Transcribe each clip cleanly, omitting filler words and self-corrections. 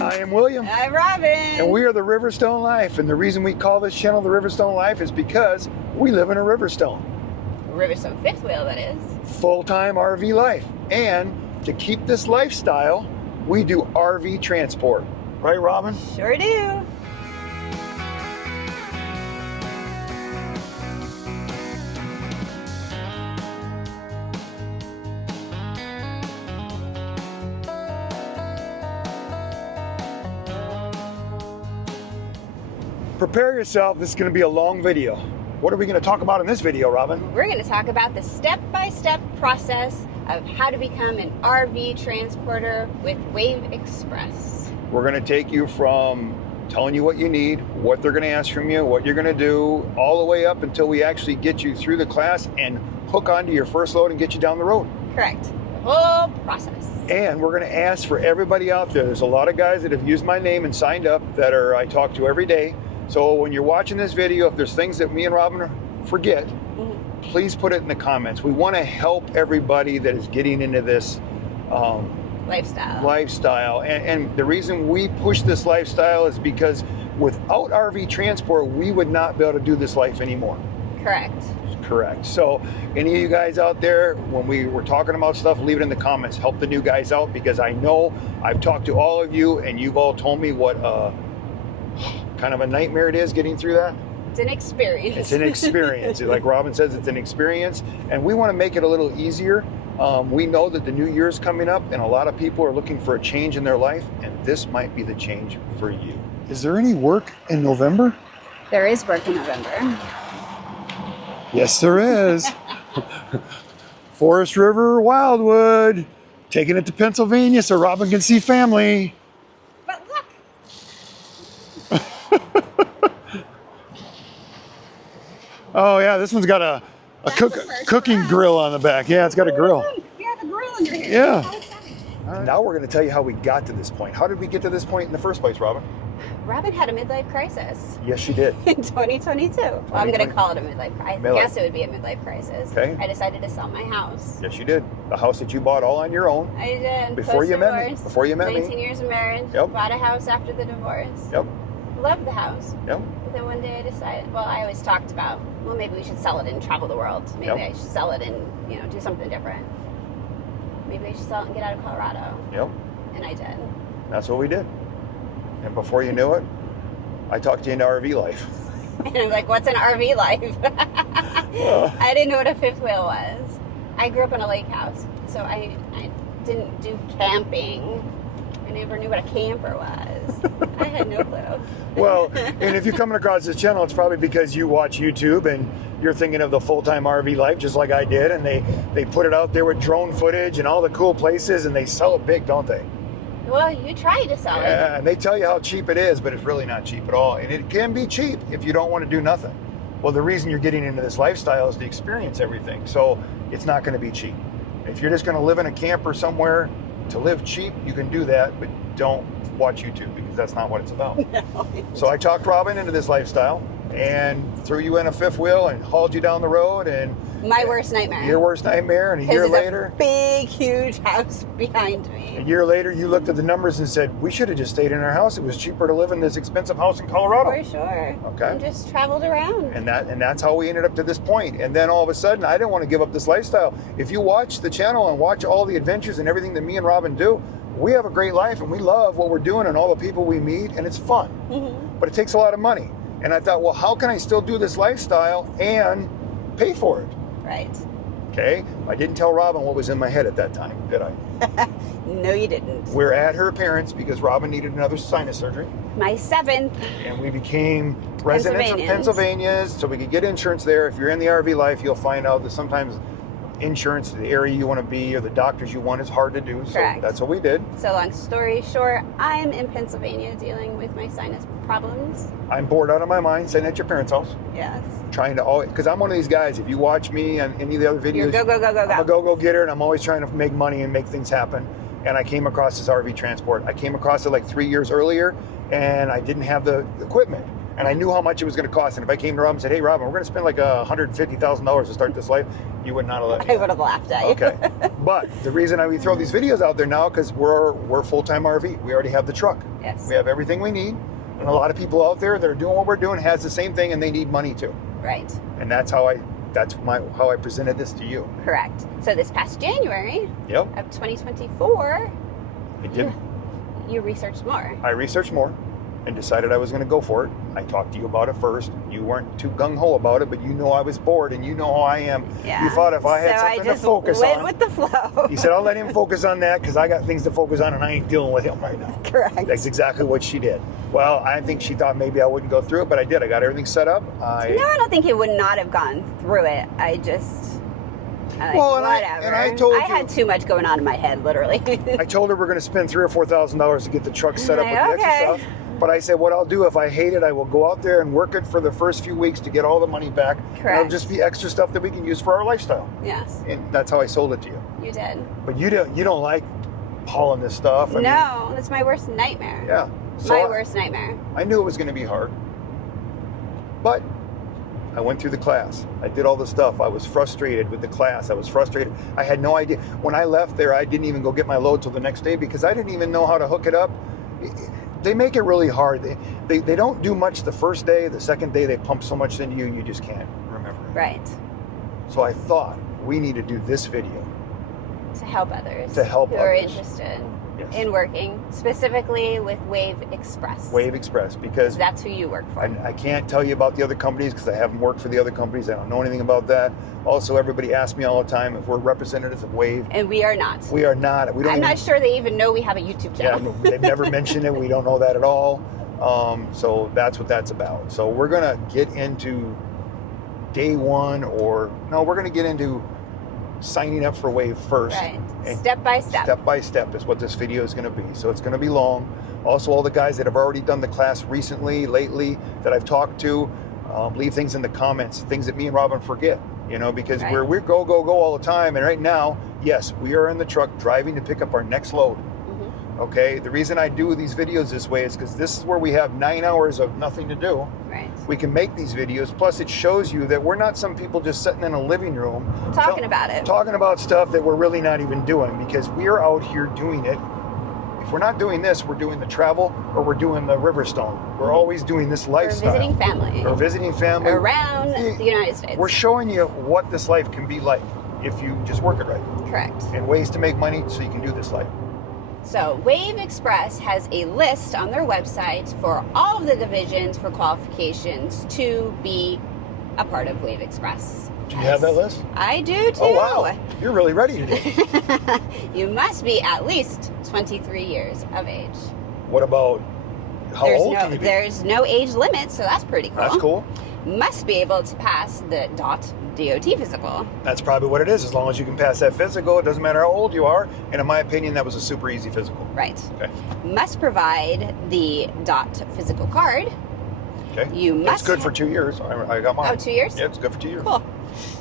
I am William. I'm Robin. And we are the Riverstone Life. And the reason we call this channel the Riverstone Life is because we live in a Riverstone. Riverstone fifth wheel, that is. Full-time RV life. And to keep this lifestyle, we do RV transport. Right, Robin? Sure do. Prepare yourself. This is going to be a long video. What are we going to talk about in this video, Robin? We're going to talk about the step-by-step process of how to become an RV transporter with Wave Express. We're going to take you from telling you what you need, what they're going to ask from you, what you're going to do, all the way up until we actually get you through the class and hook onto your first load and get you down the road. Correct. The whole process. And we're going to ask for everybody out there. There's a lot of guys that have used my name and signed up that I talk to every day. So when you're watching this video, if there's things that me and Robin forget, please put it in the comments. We want to help everybody that is getting into this lifestyle. And the reason we push this lifestyle is because without RV transport, we would not be able to do this life anymore. Correct. So any of you guys out there, when we were talking about stuff, leave it in the comments. Help the new guys out, because I know I've talked to all of you and you've all told me what kind of a nightmare it is getting through that. It's an experience. It's an experience. Like Robin says, it's an experience, and we want to make it a little easier. We know that the new year's coming up and a lot of people are looking for a change in their life, and this might be the change for you. Is there any work in November? There is work in November. Yes, there is. Forest River, Wildwood, taking it to Pennsylvania so Robin can see family. But look. Oh yeah, this one's got a cooking grill on the back. Yeah, it's got a grill. We have a grill under here. Yeah. Now we're going to tell you how we got to this point. How did we get to this point in the first place, Robin? Robin had a midlife crisis. Yes, she did. In 2022. Well, I'm going to call it a midlife crisis. I guess it would be a midlife crisis. Okay. I decided to sell my house. Yes, you did. The house that you bought all on your own. I did. Before you met me. 19 years of marriage. Yep. Bought a house after the divorce. Yep. Loved the house. Yep. But then one day I decided, well, I always talked about, well, maybe we should sell it and travel the world. Maybe I should sell it and, do something different. Maybe I should sell it and get out of Colorado. Yep. And I did. That's what we did. And before you knew it, I talked you into RV life. And I'm like, what's an RV life? I didn't know what a fifth wheel was. I grew up in a lake house, so I didn't do camping. I never knew what a camper was. I had no clue. Well, and if you're coming across this channel, it's probably because you watch YouTube and you're thinking of the full-time RV life, just like I did, and they put it out there with drone footage and all the cool places, and they sell it big, don't they? Well, you try to sell it. Yeah, and they tell you how cheap it is, but it's really not cheap at all. And it can be cheap if you don't want to do nothing. Well, the reason you're getting into this lifestyle is to experience everything. So it's not going to be cheap. If you're just going to live in a camper somewhere to live cheap, you can do that, but don't watch YouTube, because that's not what it's about. No. So I talked Robin into this lifestyle and threw you in a fifth wheel and hauled you down the road, and my worst nightmare. Your worst nightmare, and a year later, a big, huge house behind me. A year later, you looked at the numbers and said, we should have just stayed in our house. It was cheaper to live in this expensive house in Colorado. For sure. Okay. And just traveled around. And that's how we ended up to this point. And then all of a sudden, I didn't want to give up this lifestyle. If you watch the channel and watch all the adventures and everything that me and Robin do, we have a great life and we love what we're doing and all the people we meet, and it's fun. But it takes a lot of money. And I thought, well, how can I still do this lifestyle and pay for it? Right. Okay, I didn't tell Robin what was in my head at that time, did I? No, you didn't. We're at her parents' because Robin needed another sinus surgery. My 7th. And we became residents of Pennsylvania, so we could get insurance there. If you're in the RV life, you'll find out that sometimes insurance, the area you want to be or the doctors you want, is hard to do. So that's what we did. So long story short, I'm in Pennsylvania dealing with my sinus problems. I'm bored out of my mind sitting at your parents' house. Yes. Trying to always, because I'm one of these guys, if you watch me on any of the other videos, You're go. I'm a go-getter, and I'm always trying to make money and make things happen. And I came across this RV transport. I came across it like 3 years earlier, and I didn't have the equipment. And I knew how much it was going to cost. And if I came to Rob and said, hey, Robin, we're going to spend like $150,000 to start this life, you would not have let me. I would have laughed at you. Okay. But the reason we throw these videos out there now, because we're full-time RV. We already have the truck. Yes. We have everything we need. And a lot of people out there that are doing what we're doing has the same thing, and they need money too. Right. And that's how I presented this to you. Correct. So this past January Yep. of 2024, I did. you researched more. I researched more and decided I was going to go for it. I talked to you about it first. You weren't too gung-ho about it, but you know I was bored, and you know how I am. Yeah. You thought if I had something to focus on. So I just went with the flow. You said, I'll let him focus on that because I got things to focus on, and I ain't dealing with him right now. Correct. That's exactly what she did. Well, I think she thought maybe I wouldn't go through it, but I did. I got everything set up. No, I don't think you would not have gone through it. I whatever. I told you. I had too much going on in my head, literally. I told her we're going to spend $3,000 or $4,000 to get the truck set up with the Okay. extra stuff. But I said, what I'll do if I hate it, I will go out there and work it for the first few weeks to get all the money back. Correct. And it'll just be extra stuff that we can use for our lifestyle. Yes. And that's how I sold it to you. You did. But you don't like hauling this stuff. I mean, That's my worst nightmare. yeah. My worst nightmare. I knew it was going to be hard. But I went through the class. I did all the stuff. I was frustrated with the class. I was frustrated. I had no idea. When I left there, I didn't even go get my load till the next day because I didn't even know how to hook it up. They make it really hard. They don't do much the first day. The second day, they pump so much into you, you just can't remember. Right. So I thought we need to do this video. To help others. To help who others. are interested in working, specifically with Wave Express. Wave Express, because that's who you work for. I can't tell you about the other companies because I haven't worked for the other companies. I don't know anything about that. Also, everybody asks me all the time if we're representatives of Wave. And we are not. We are not. I'm not sure they even know we have a YouTube channel. Yeah, they've never mentioned it. We don't know that at all. So that's what that's about. So we're going to get into day one we're going to get into signing up for Wave first. Right. Step by step. Step by step is what this video is going to be. So it's going to be long. Also, all the guys that have already done the class lately, that I've talked to, leave things in the comments, things that me and Robin forget, because we're go all the time. And right now, yes, we are in the truck driving to pick up our next load. Mm-hmm. Okay. The reason I do these videos this way is because this is where we have 9 hours of nothing to do. Right. We can make these videos. Plus, it shows you that we're not some people just sitting in a living room talking about it. Talking about stuff that we're really not even doing because we are out here doing it. If we're not doing this, we're doing the travel or we're doing the Riverstone. We're always doing this lifestyle. We're visiting family. Or visiting family. Around the United States. We're showing you what this life can be like if you just work it right. Correct. And ways to make money so you can do this life. So Wave Express has a list on their website for all of the divisions for qualifications to be a part of Wave Express. Do you have that list? I do too. Oh wow, you're really ready today. You must be at least 23 years of age. What about how old can you be? There's no age limit, so that's pretty cool. That's cool. Must be able to pass the DOT physical. That's probably what it is. As long as you can pass that physical, it doesn't matter how old you are. And in my opinion, that was a super easy physical. Right. Okay. Must provide the DOT physical card. Okay. It's good for 2 years. I got mine. Oh, 2 years? Yeah, it's good for 2 years. Cool.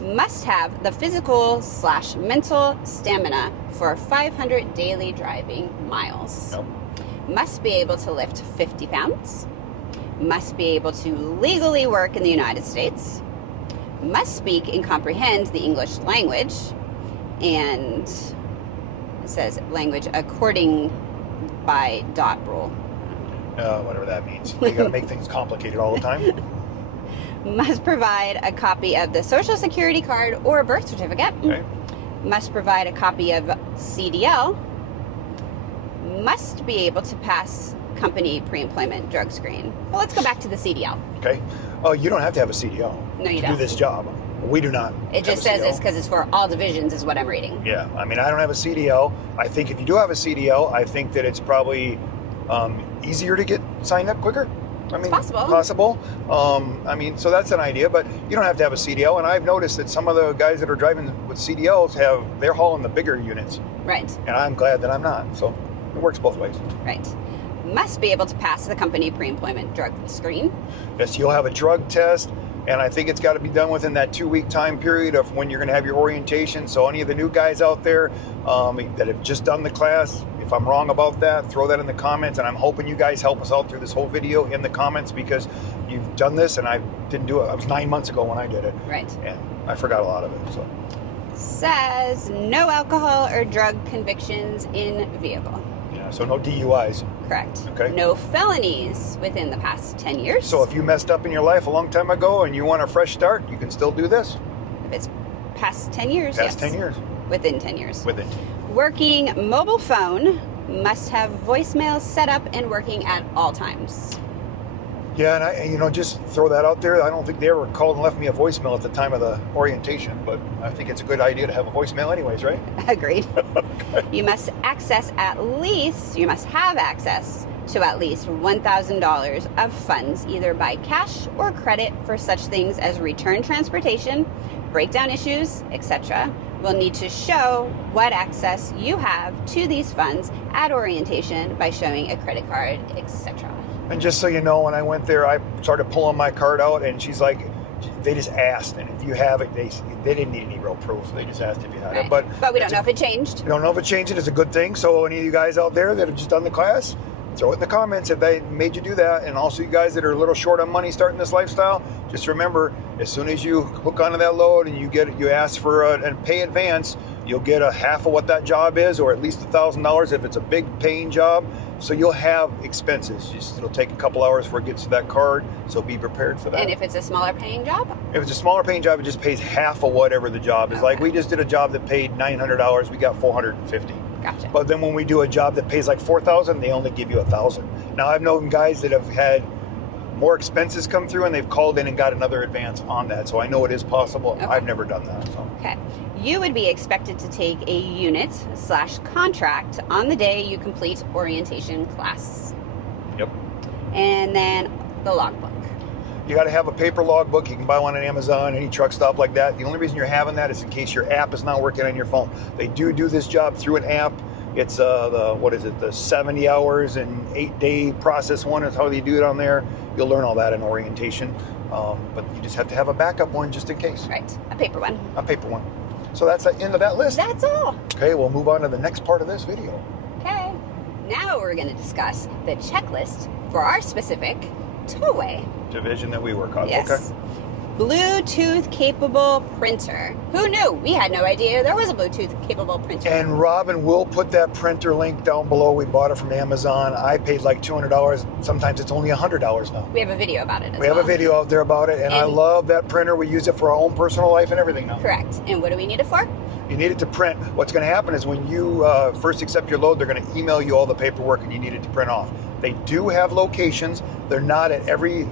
Must have the physical/mental stamina for 500 daily driving miles. Nope. Must be able to lift 50 pounds. Must be able to legally work in the United States. Must speak and comprehend the English language. And it says language according by DOT rule. Whatever that means. You got to make things complicated all the time. Must provide a copy of the Social Security card or birth certificate. Okay. Must provide a copy of CDL. Must be able to pass company pre-employment drug screen. Well, let's go back to the CDL. Okay. Oh, you don't have to have a CDL to do this job. We do not. It just says this because it's for all divisions is what I'm reading. Yeah. I mean, I don't have a CDL. I think if you do have a CDL, I think that it's probably easier to get signed up quicker. I mean, it's possible. So that's an idea, but you don't have to have a CDL. And I've noticed that some of the guys that are driving with CDLs they're hauling the bigger units. Right. And I'm glad that I'm not. So it works both ways. Right. Must be able to pass the company pre-employment drug screen. Yes, you'll have a drug test. And I think it's got to be done within that 2-week time period of when you're going to have your orientation. So any of the new guys out there that have just done the class, if I'm wrong about that, throw that in the comments. And I'm hoping you guys help us out through this whole video in the comments, because you've done this and I didn't do it. It was 9 months ago when I did it. Right. And I forgot a lot of it. So says no alcohol or drug convictions in vehicle. yeah, so no DUIs. Correct. Okay. No felonies within the past 10 years. So if you messed up in your life a long time ago and you want a fresh start, you can still do this. If it's past 10 years, Past yes. 10 years. Within 10 years. Within. Working mobile phone must have voicemail set up and working at all times. Yeah, and just throw that out there. I don't think they ever called and left me a voicemail at the time of the orientation, but I think it's a good idea to have a voicemail anyways, right? Agreed. Okay. You must have access to at least $1,000 of funds, either by cash or credit, for such things as return transportation, breakdown issues, etc. Will need to show what access you have to these funds at orientation by showing a credit card, etc. And just so you know, when I went there, I started pulling my card out, and she's like, they just asked, and if you have it, they didn't need any real proof. They just asked if you had it. But we don't know if it changed. We don't know if it changed. It's a good thing. So any of you guys out there that have just done the class, throw it in the comments if they made you do that. And also you guys that are a little short on money starting this lifestyle, just remember, as soon as you hook onto that load and you ask for a pay advance, you'll get a half of what that job is, or at least $1,000 if it's a big paying job. So you'll have expenses. It'll take a couple hours before it gets to that card, so be prepared for that. And if it's a smaller paying job? If it's a smaller paying job, it just pays half of whatever the job is. Okay. Like we just did a job that paid $900, we got $450. Gotcha. But then when we do a job that pays like $4,000, they only give you $1,000. Now I've known guys that have had more expenses come through and they've called in and got another advance on that. So I know it is possible. Okay. I've never done that. So. Okay. You would be expected to take a unit/contract on the day you complete orientation class. Yep. And then the logbook. You got to have a paper logbook. You can buy one on Amazon, any truck stop like that. The only reason you're having that is in case your app is not working on your phone. They do this job through an app. It's the 70 hours and 8-day process one is how they do it on there. You'll learn all that in orientation. But you just have to have a backup one just in case. Right. A paper one. A paper one. So that's the end of that list. That's all. Okay, we'll move on to the next part of this video. Okay. Now we're going to discuss the checklist for our specific towaway division that we work on. Yes. Okay. Bluetooth capable printer. Who knew? We had no idea there was a Bluetooth capable printer. And Robin will put that printer link down below. We bought it from Amazon. I paid like $200. Sometimes it's only $100 now. We have a video about it as well. We have a video out there about it, and I love that printer. We use it for our own personal life and everything now. Correct. And what do we need it for? You need it to print. What's going to happen is when you first accept your load, they're going to email you all the paperwork, and you need it to print off. They do have locations. They're not at every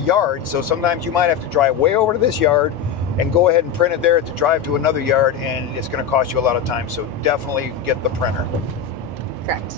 yard. So sometimes you might have to drive way over to this yard and go ahead and print it there to drive to another yard, and it's going to cost you a lot of time. So definitely get the printer. Correct.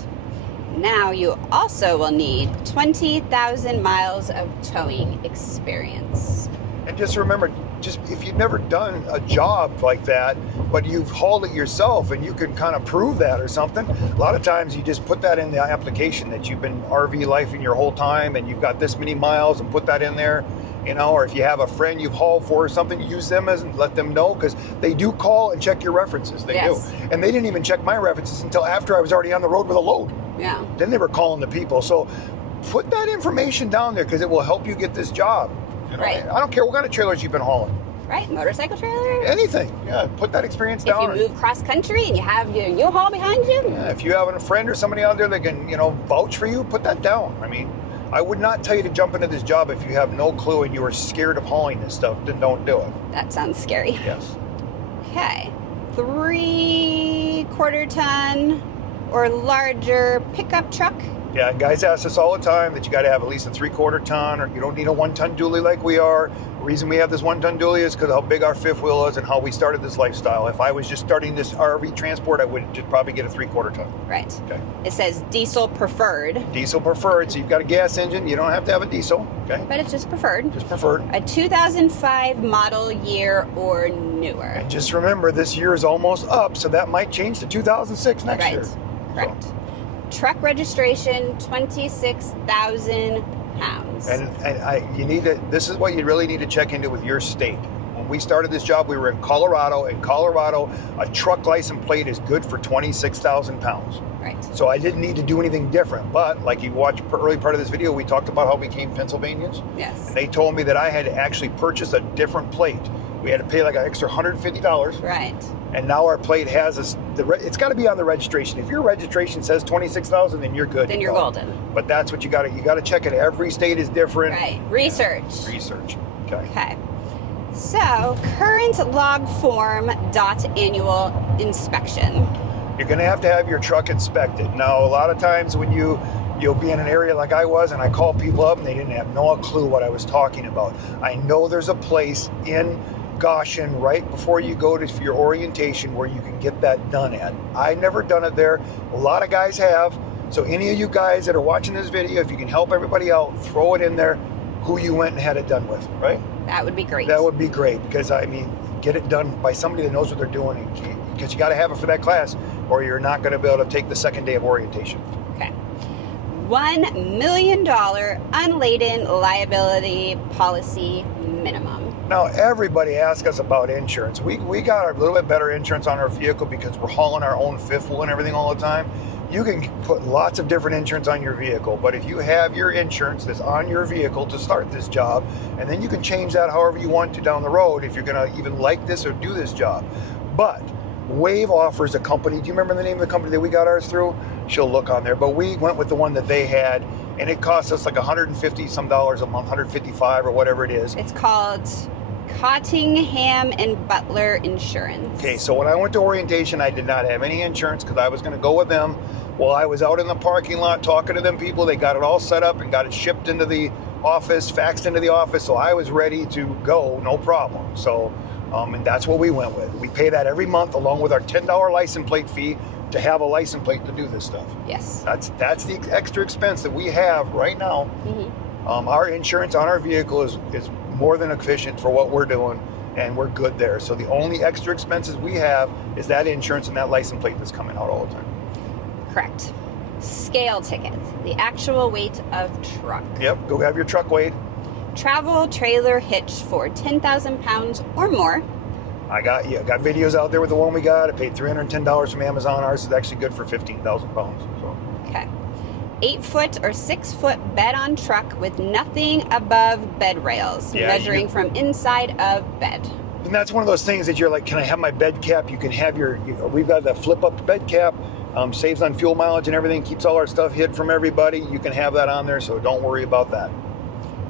Now you also will need 20,000 miles of towing experience. And just remember, just if you've never done a job like that, but you've hauled it yourself and you can kind of prove that or something, a lot of times you just put that in the application that you've been RV lifing your whole time and you've got this many miles, and put that in there, or if you have a friend you've hauled for or something, use them as and let them know, because they do call and check your references. They do. And they didn't even check my references until after I was already on the road with a load. Yeah. Then they were calling the people. So put that information down there because it will help you get this job. Right. I don't care what kind of trailers you've been hauling. Right, motorcycle trailer. Anything. Yeah, put that experience down. If you move cross country and you have your U-Haul behind you. Yeah, if you have a friend or somebody out there that can, vouch for you, put that down. I mean, I would not tell you to jump into this job if you have no clue and you are scared of hauling this stuff. Then don't do it. That sounds scary. Yes. Okay. 3/4 ton or larger pickup truck. Yeah, guys ask us all the time that you got to have at least a 3/4 ton, or you don't need a 1-ton dually like we are. The reason we have this 1-ton dually is because of how big our fifth wheel is and how we started this lifestyle. If I was just starting this RV transport, I would just probably get a 3/4 ton. Right. Okay. It says diesel preferred. Diesel preferred, so you've got a gas engine. You don't have to have a diesel. Okay. But it's just preferred. Just preferred. A 2005 model year or newer. And just remember, this year is almost up, so that might change to 2006 next year. Correct. Truck registration, 26,000 pounds. And you need to, this is what you really need to check into with your state. When we started this job, we were in Colorado. In Colorado, a truck license plate is good for 26,000 pounds. Right. So I didn't need to do anything different. But like you watched early part of this video, we talked about how we became Pennsylvanians. Yes. And they told me that I had to actually purchase a different plate. We had to pay like an extra $150. Right. And now our plate has it's got to be on the registration. If your registration says 26,000, then you're good. Then you're golden. But that's what you got to check it. Every state is different. Right. Research. Research. Okay. So, current log form .annual inspection. You're going to have your truck inspected. Now, a lot of times when you'll be in an area like I was, and I call people up and they didn't have no clue what I was talking about. I know there's a place in Goshen right before you go to your orientation where you can get that done at. I've never done it there. A lot of guys have. So any of you guys that are watching this video, if you can help everybody out, throw it in there who you went and had it done with, right? That would be great. That would be great because, I mean, get it done by somebody that knows what they're doing because you got to have it for that class or you're not going to be able to take the second day of orientation. Okay. $1 million unladen liability policy minimum. Now, everybody asks us about insurance. We got a little bit better insurance on our vehicle because we're hauling our own fifth wheel and everything all the time. You can put lots of different insurance on your vehicle, but if you have your insurance that's on your vehicle to start this job, and then you can change that however you want to down the road if you're going to even like this or do this job. But Wave offers a company. Do you remember the name of the company that we got ours through? She'll look on there, but we went with the one that they had, and it cost us like $150 some dollars a month, $155 or whatever it is. It's called Cottingham and Butler Insurance. Okay, so when I went to orientation, I did not have any insurance because I was going to go with them. While I was out in the parking lot talking to them people, they got it all set up and got it shipped into the office, faxed into the office, so I was ready to go, no problem. So, and that's what we went with. We pay that every month along with our $10 license plate fee to have a license plate to do this stuff. Yes. That's the extra expense that we have right now. Mm-hmm. Our insurance on our vehicle is more than efficient for what we're doing, and we're good there. So the only extra expenses we have is that insurance and that license plate that's coming out all the time. Correct. Scale ticket, the actual weight of truck. Yep, go have your truck weighed. Travel trailer hitch for 10,000 pounds or more. I got videos out there with the one we got. I paid $310 from Amazon. Ours is actually good for 15,000 pounds. So. Okay. 8-foot or 6-foot bed on truck with nothing above bed rails, measuring from inside of bed. And that's one of those things that you're like, can I have my bed cap? You can have we've got the flip up bed cap, saves on fuel mileage and everything, keeps all our stuff hid from everybody. You can have that on there, so don't worry about that.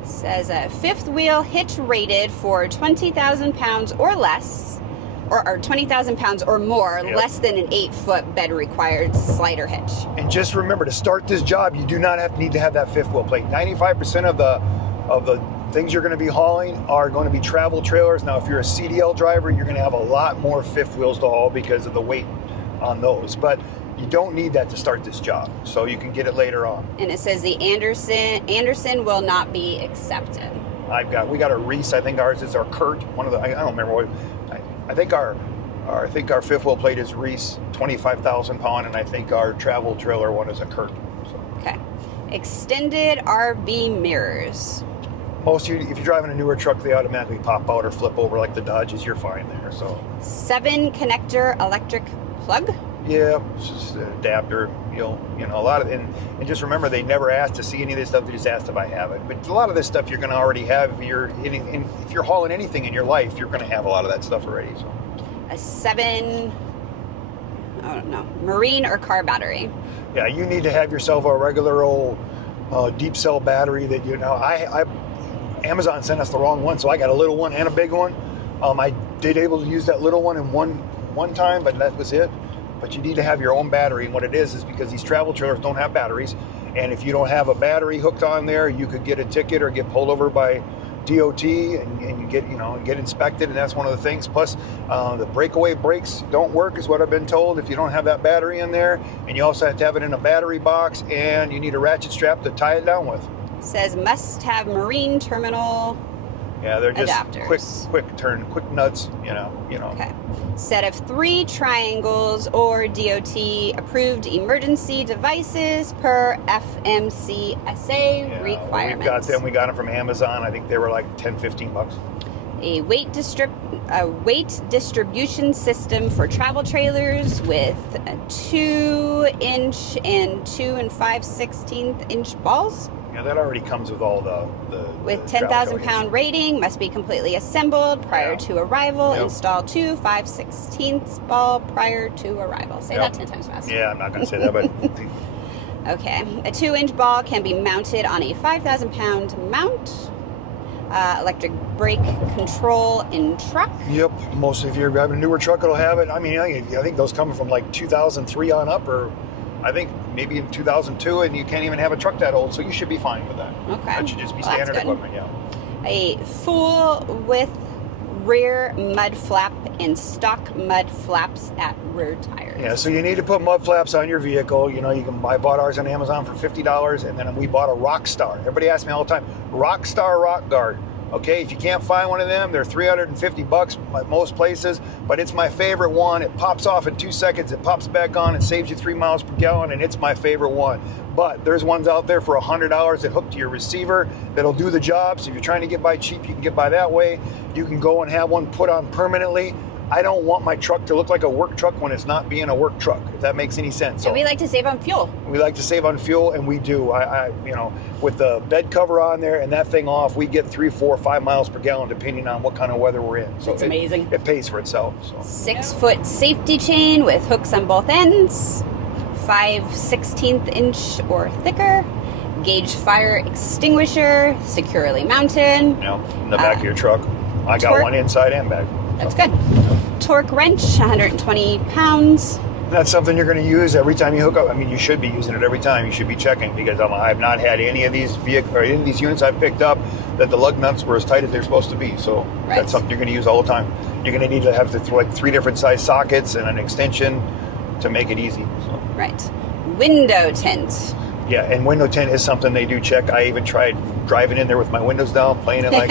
Says a fifth wheel hitch rated for 20,000 pounds or less, or 20,000 pounds or more, less than an 8-foot bed required slider hitch. And just remember, to start this job, you do not need to have that fifth wheel plate. 95% of the things you're going to be hauling are going to be travel trailers. Now, if you're a CDL driver, you're going to have a lot more fifth wheels to haul because of the weight on those. But you don't need that to start this job, so you can get it later on. And it says the Anderson will not be accepted. We got a Reese. I think ours is our Kurt. One of the I don't remember what. I think our fifth wheel plate is Reese, 25,000 pound, and I think our travel trailer one is a Kurt. So. Okay. Extended RV mirrors. If you're driving a newer truck, they automatically pop out or flip over like the Dodges. You're fine there. So. 7 connector electric plug. Yeah, it's just an adapter. A lot of and just remember, they never asked to see any of this stuff. They just asked if I have it. But a lot of this stuff you're going to already have. If you're hauling anything in your life, you're going to have a lot of that stuff already. So. A 7, I don't know, marine or car battery. Yeah, you need to have yourself a regular old deep cell battery that Amazon sent us the wrong one, so I got a little one and a big one. I did able to use that little one in one time, but that was it. But you need to have your own battery, and what it is because these travel trailers don't have batteries, and if you don't have a battery hooked on there, you could get a ticket or get pulled over by DOT and you get inspected, and that's one of the things. Plus, the breakaway brakes don't work, is what I've been told, if you don't have that battery in there, and you also have to have it in a battery box, and you need a ratchet strap to tie it down with. It says must have marine terminal Yeah, they're just adapters. quick turn, quick nuts, you know. Okay. Set of 3 triangles or DOT approved emergency devices per FMCSA requirements. We got them from Amazon. I think they were like $10-15. A weight distribution system for travel trailers with a 2-inch and 2 5/16" balls. Yeah, that already comes with all the with 10,000 pound rating, must be completely assembled prior to arrival. Yep. Install 2 5/16" ball prior to arrival. Say that 10 times fast. Yeah, I'm not going to say that, but okay. A 2-inch ball can be mounted on a 5,000 pound mount. Electric brake control in truck. Yep, most if you're having a newer truck, it'll have it. I mean, I think those come from like 2003 on up, or I think maybe in 2002, and you can't even have a truck that old, so you should be fine with that. Okay. That should just be standard equipment, yeah. A full width rear mud flap and stock mud flaps at rear tires. Yeah, so you need to put mud flaps on your vehicle. You know, I bought ours on Amazon for $50, and then we bought a Rockstar. Everybody asks me all the time, Rockstar Rock Guard. Okay, if you can't find one of them, they're $350 at most places, but it's my favorite one. It pops off in 2 seconds, it pops back on, it saves you 3 miles per gallon, and it's my favorite one. But there's ones out there for $100 that hook to your receiver that'll do the job. So if you're trying to get by cheap, you can get by that way. You can go and have one put on permanently. I don't want my truck to look like a work truck when it's not being a work truck, if that makes any sense. So we like to save on fuel. We like to save on fuel, and we do. With the bed cover on there and that thing off, we get 3, 4, 5 miles per gallon depending on what kind of weather we're in. So it's amazing. It pays for itself. So. 6-foot safety chain with hooks on both ends, 5/16" or thicker. Gauge fire extinguisher, securely mounted. In the back of your truck. I got one inside and back. That's good. Torque wrench, 120 pounds. That's something you're going to use every time you hook up. I mean, you should be using it every time. You should be checking, because I've not had any of these units I've picked up that the lug nuts were as tight as they're supposed to be. So That's something you're going to use all the time. You're going to need to have 3 different size sockets and an extension to make it easy. So. Right. Window tint. Yeah, and window tint is something they do check. I even tried driving in there with my windows down, playing it like...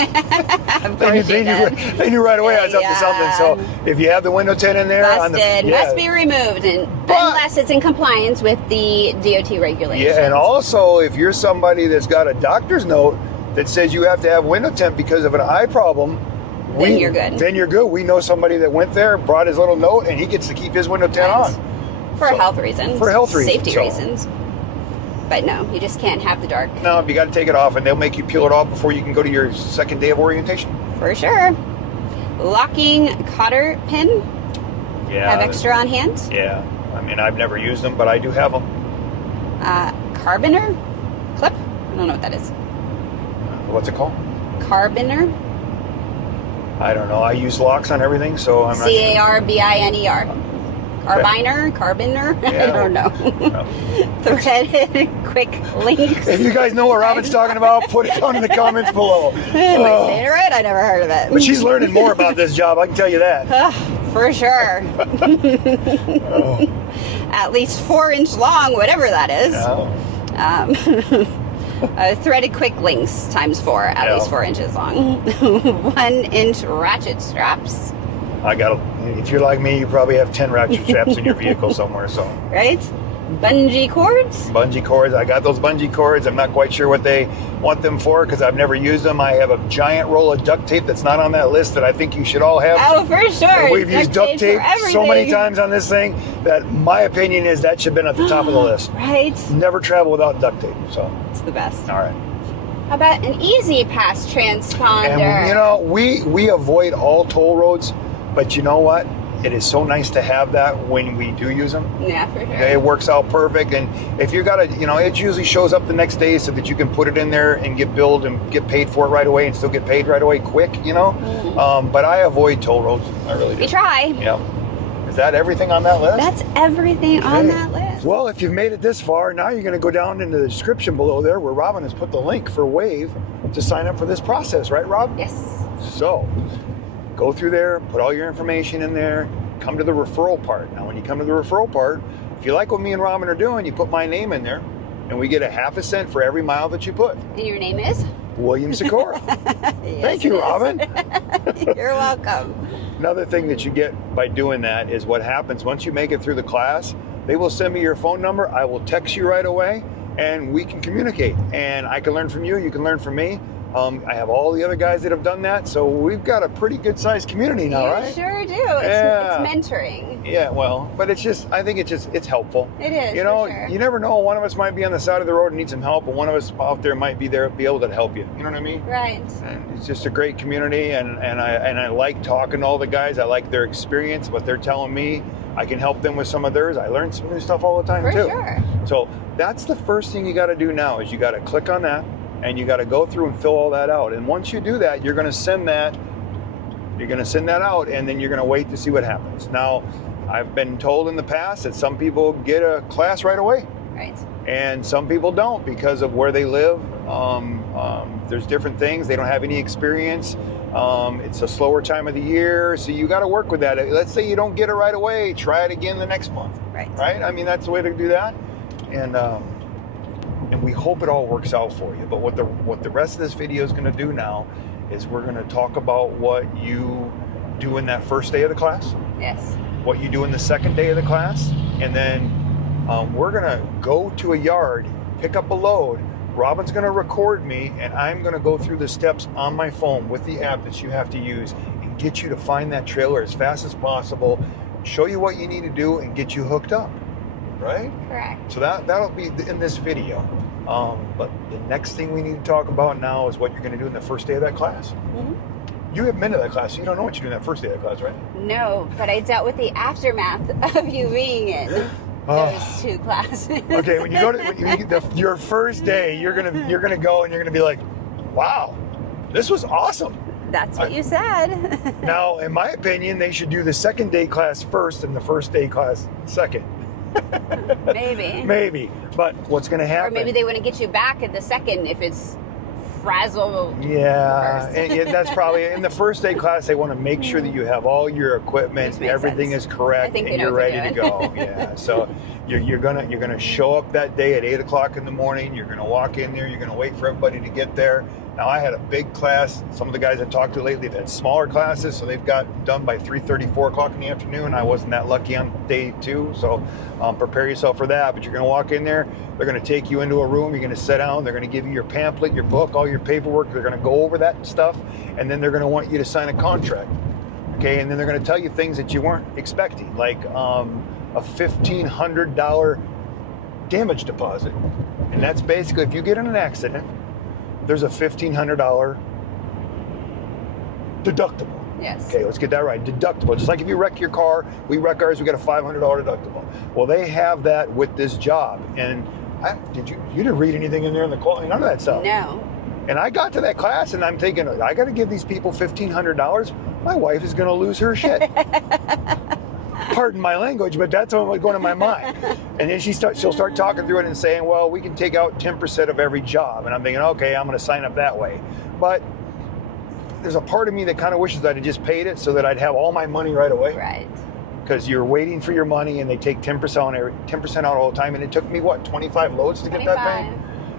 they knew right away I was up to something. So if you have the window tint in there... Busted. Must be removed unless it's in compliance with the DOT regulations. Yeah, and also if you're somebody that's got a doctor's note that says you have to have window tint because of an eye problem... Then you're good. Then you're good. We know somebody that went there, brought his little note, and he gets to keep his window tint on. For health reasons. For health reasons. Safety reasons. But no, you just can't have the dark. No, you got to take it off, and they'll make you peel it off before you can go to your second day of orientation. For sure. Locking cotter pin. Yeah. Have extra on hand. Yeah. I mean, I've never used them, but I do have them. Carabiner clip. I don't know what that is. What's it called? Carabiner. I don't know. I use locks on everything, so I'm not Carbiner. Carabiner? Yeah. I don't know. No. Threaded quick links. If you guys know what Robin's talking about, put it down in the comments below. Am I saying it right? I never heard of it. But she's learning more about this job, I can tell you that. For sure. At least 4-inch long, whatever that is. Threaded quick links times 4, at least 4 inches long. 1-inch ratchet straps. If you're like me, you probably have 10 ratchet straps in your vehicle somewhere. So right? Bungee cords? Bungee cords. I got those bungee cords. I'm not quite sure what they want them for because I've never used them. I have a giant roll of duct tape that's not on that list that I think you should all have. Oh, for sure. And we've used duct tape so many times on this thing that my opinion is that should have been at the top of the list. Right. Never travel without duct tape. So it's the best. All right. How about an easy pass transponder? And we avoid all toll roads, but you know what? It is so nice to have that when we do use them. Yeah, for sure. It works out perfect. And if you got it usually shows up the next day so that you can put it in there and get billed and get paid for it right away and still get paid right away quick, Mm-hmm. But I avoid toll roads. I really do. We try. Yeah. Is that everything on that list? That's everything on that list. Well, if you've made it this far, now you're going to go down into the description below there where Robin has put the link for Wave to sign up for this process. Right, Rob? Yes. So go through there, put all your information in there, come to the referral part. Now, when you come to the referral part, if you like what me and Robin are doing, you put my name in there, and we get a 0.5 cent for every mile that you put. And your name is? William Sikora. Yes, Thank you, Robin. You're welcome. Another thing that you get by doing that is what happens once you make it through the class, they will send me your phone number. I will text you right away and we can communicate. And I can learn from you. You can learn from me. I have all the other guys that have done that. So we've got a pretty good sized community now, right? You sure do. It's mentoring. Yeah, well, but I think it's helpful. It is, You know, for sure. you never know. One of us might be on the side of the road and need some help, and one of us out there might be able to help you. You know what I mean? Right. And it's just a great community, and I like talking to all the guys. I like their experience, what they're telling me. I can help them with some of theirs. I learn some new stuff all the time, too. For sure. So that's the first thing you got to do now is you got to click on that, and you got to go through and fill all that out. And once you do that, you're going to send that out, and then you're going to wait to see what happens. Now, I've been told in the past that some people get a class right away. Right. And some people don't because of where they live. There's different things. They don't have any experience. It's a slower time of the year, so you got to work with that. Let's say you don't get it right away, try it again the next month. Right. Right? I mean, that's the way to do that. And we hope it all works out for you. But what the rest of this video is going to do now is we're going to talk about what you do in that first day of the class. Yes. What you do in the second day of the class, and then we're gonna go to a yard, pick up a load. Robin's gonna record me, and I'm gonna go through the steps on my phone with the app that you have to use and get you to find that trailer as fast as possible, show you what you need to do, and get you hooked up, right? Correct. So that'll be in this video. But the next thing we need to talk about now is what you're gonna do in the first day of that class. Mm-hmm. You haven't been to that class, so you don't know what you do in that first day of that class, right? No, but I dealt with the aftermath of you being in those two classes. Okay, when you go to your first day, you're gonna go and you're gonna be like, wow, this was awesome. That's what you said. Now, in my opinion, they should do the second day class first and the first day class second. Maybe. But what's gonna happen? Or maybe they want to get you back at the second if it's frazzle. Yeah, and that's probably in the first day class. They want to make sure that you have all your equipment, everything is correct, and you're ready to go. Yeah, so you're gonna show up that day at 8 o'clock in the morning. You're gonna walk in there. You're gonna wait for everybody to get there. Now, I had a big class. Some of the guys I talked to lately have had smaller classes, so they've got done by 3:30, 4 o'clock in the afternoon. I wasn't that lucky on day 2, so prepare yourself for that. But you're going to walk in there. They're going to take you into a room. You're going to sit down. They're going to give you your pamphlet, your book, all your paperwork. They're going to go over that stuff, and then they're going to want you to sign a contract. Okay, and then they're going to tell you things that you weren't expecting, like a $1,500 damage deposit. And that's basically if you get in an accident, there's a $1,500 deductible. Yes. Okay, let's get that right. Deductible. Just like if you wreck your car, we wreck ours, we got a $500 deductible. Well, they have that with this job. And you didn't read anything in there in the quality, none of that stuff. No. And I got to that class and I'm thinking, I got to give these people $1,500. My wife is going to lose her shit. Pardon my language, but that's what's going in my mind. And then she'll start talking through it and saying, well, we can take out 10% of every job. And I'm thinking, okay, I'm going to sign up that way. But there's a part of me that kind of wishes I'd have just paid it so that I'd have all my money right away. Right. Because you're waiting for your money and they take 10% out all the time. And it took me, 25 loads to get that paid?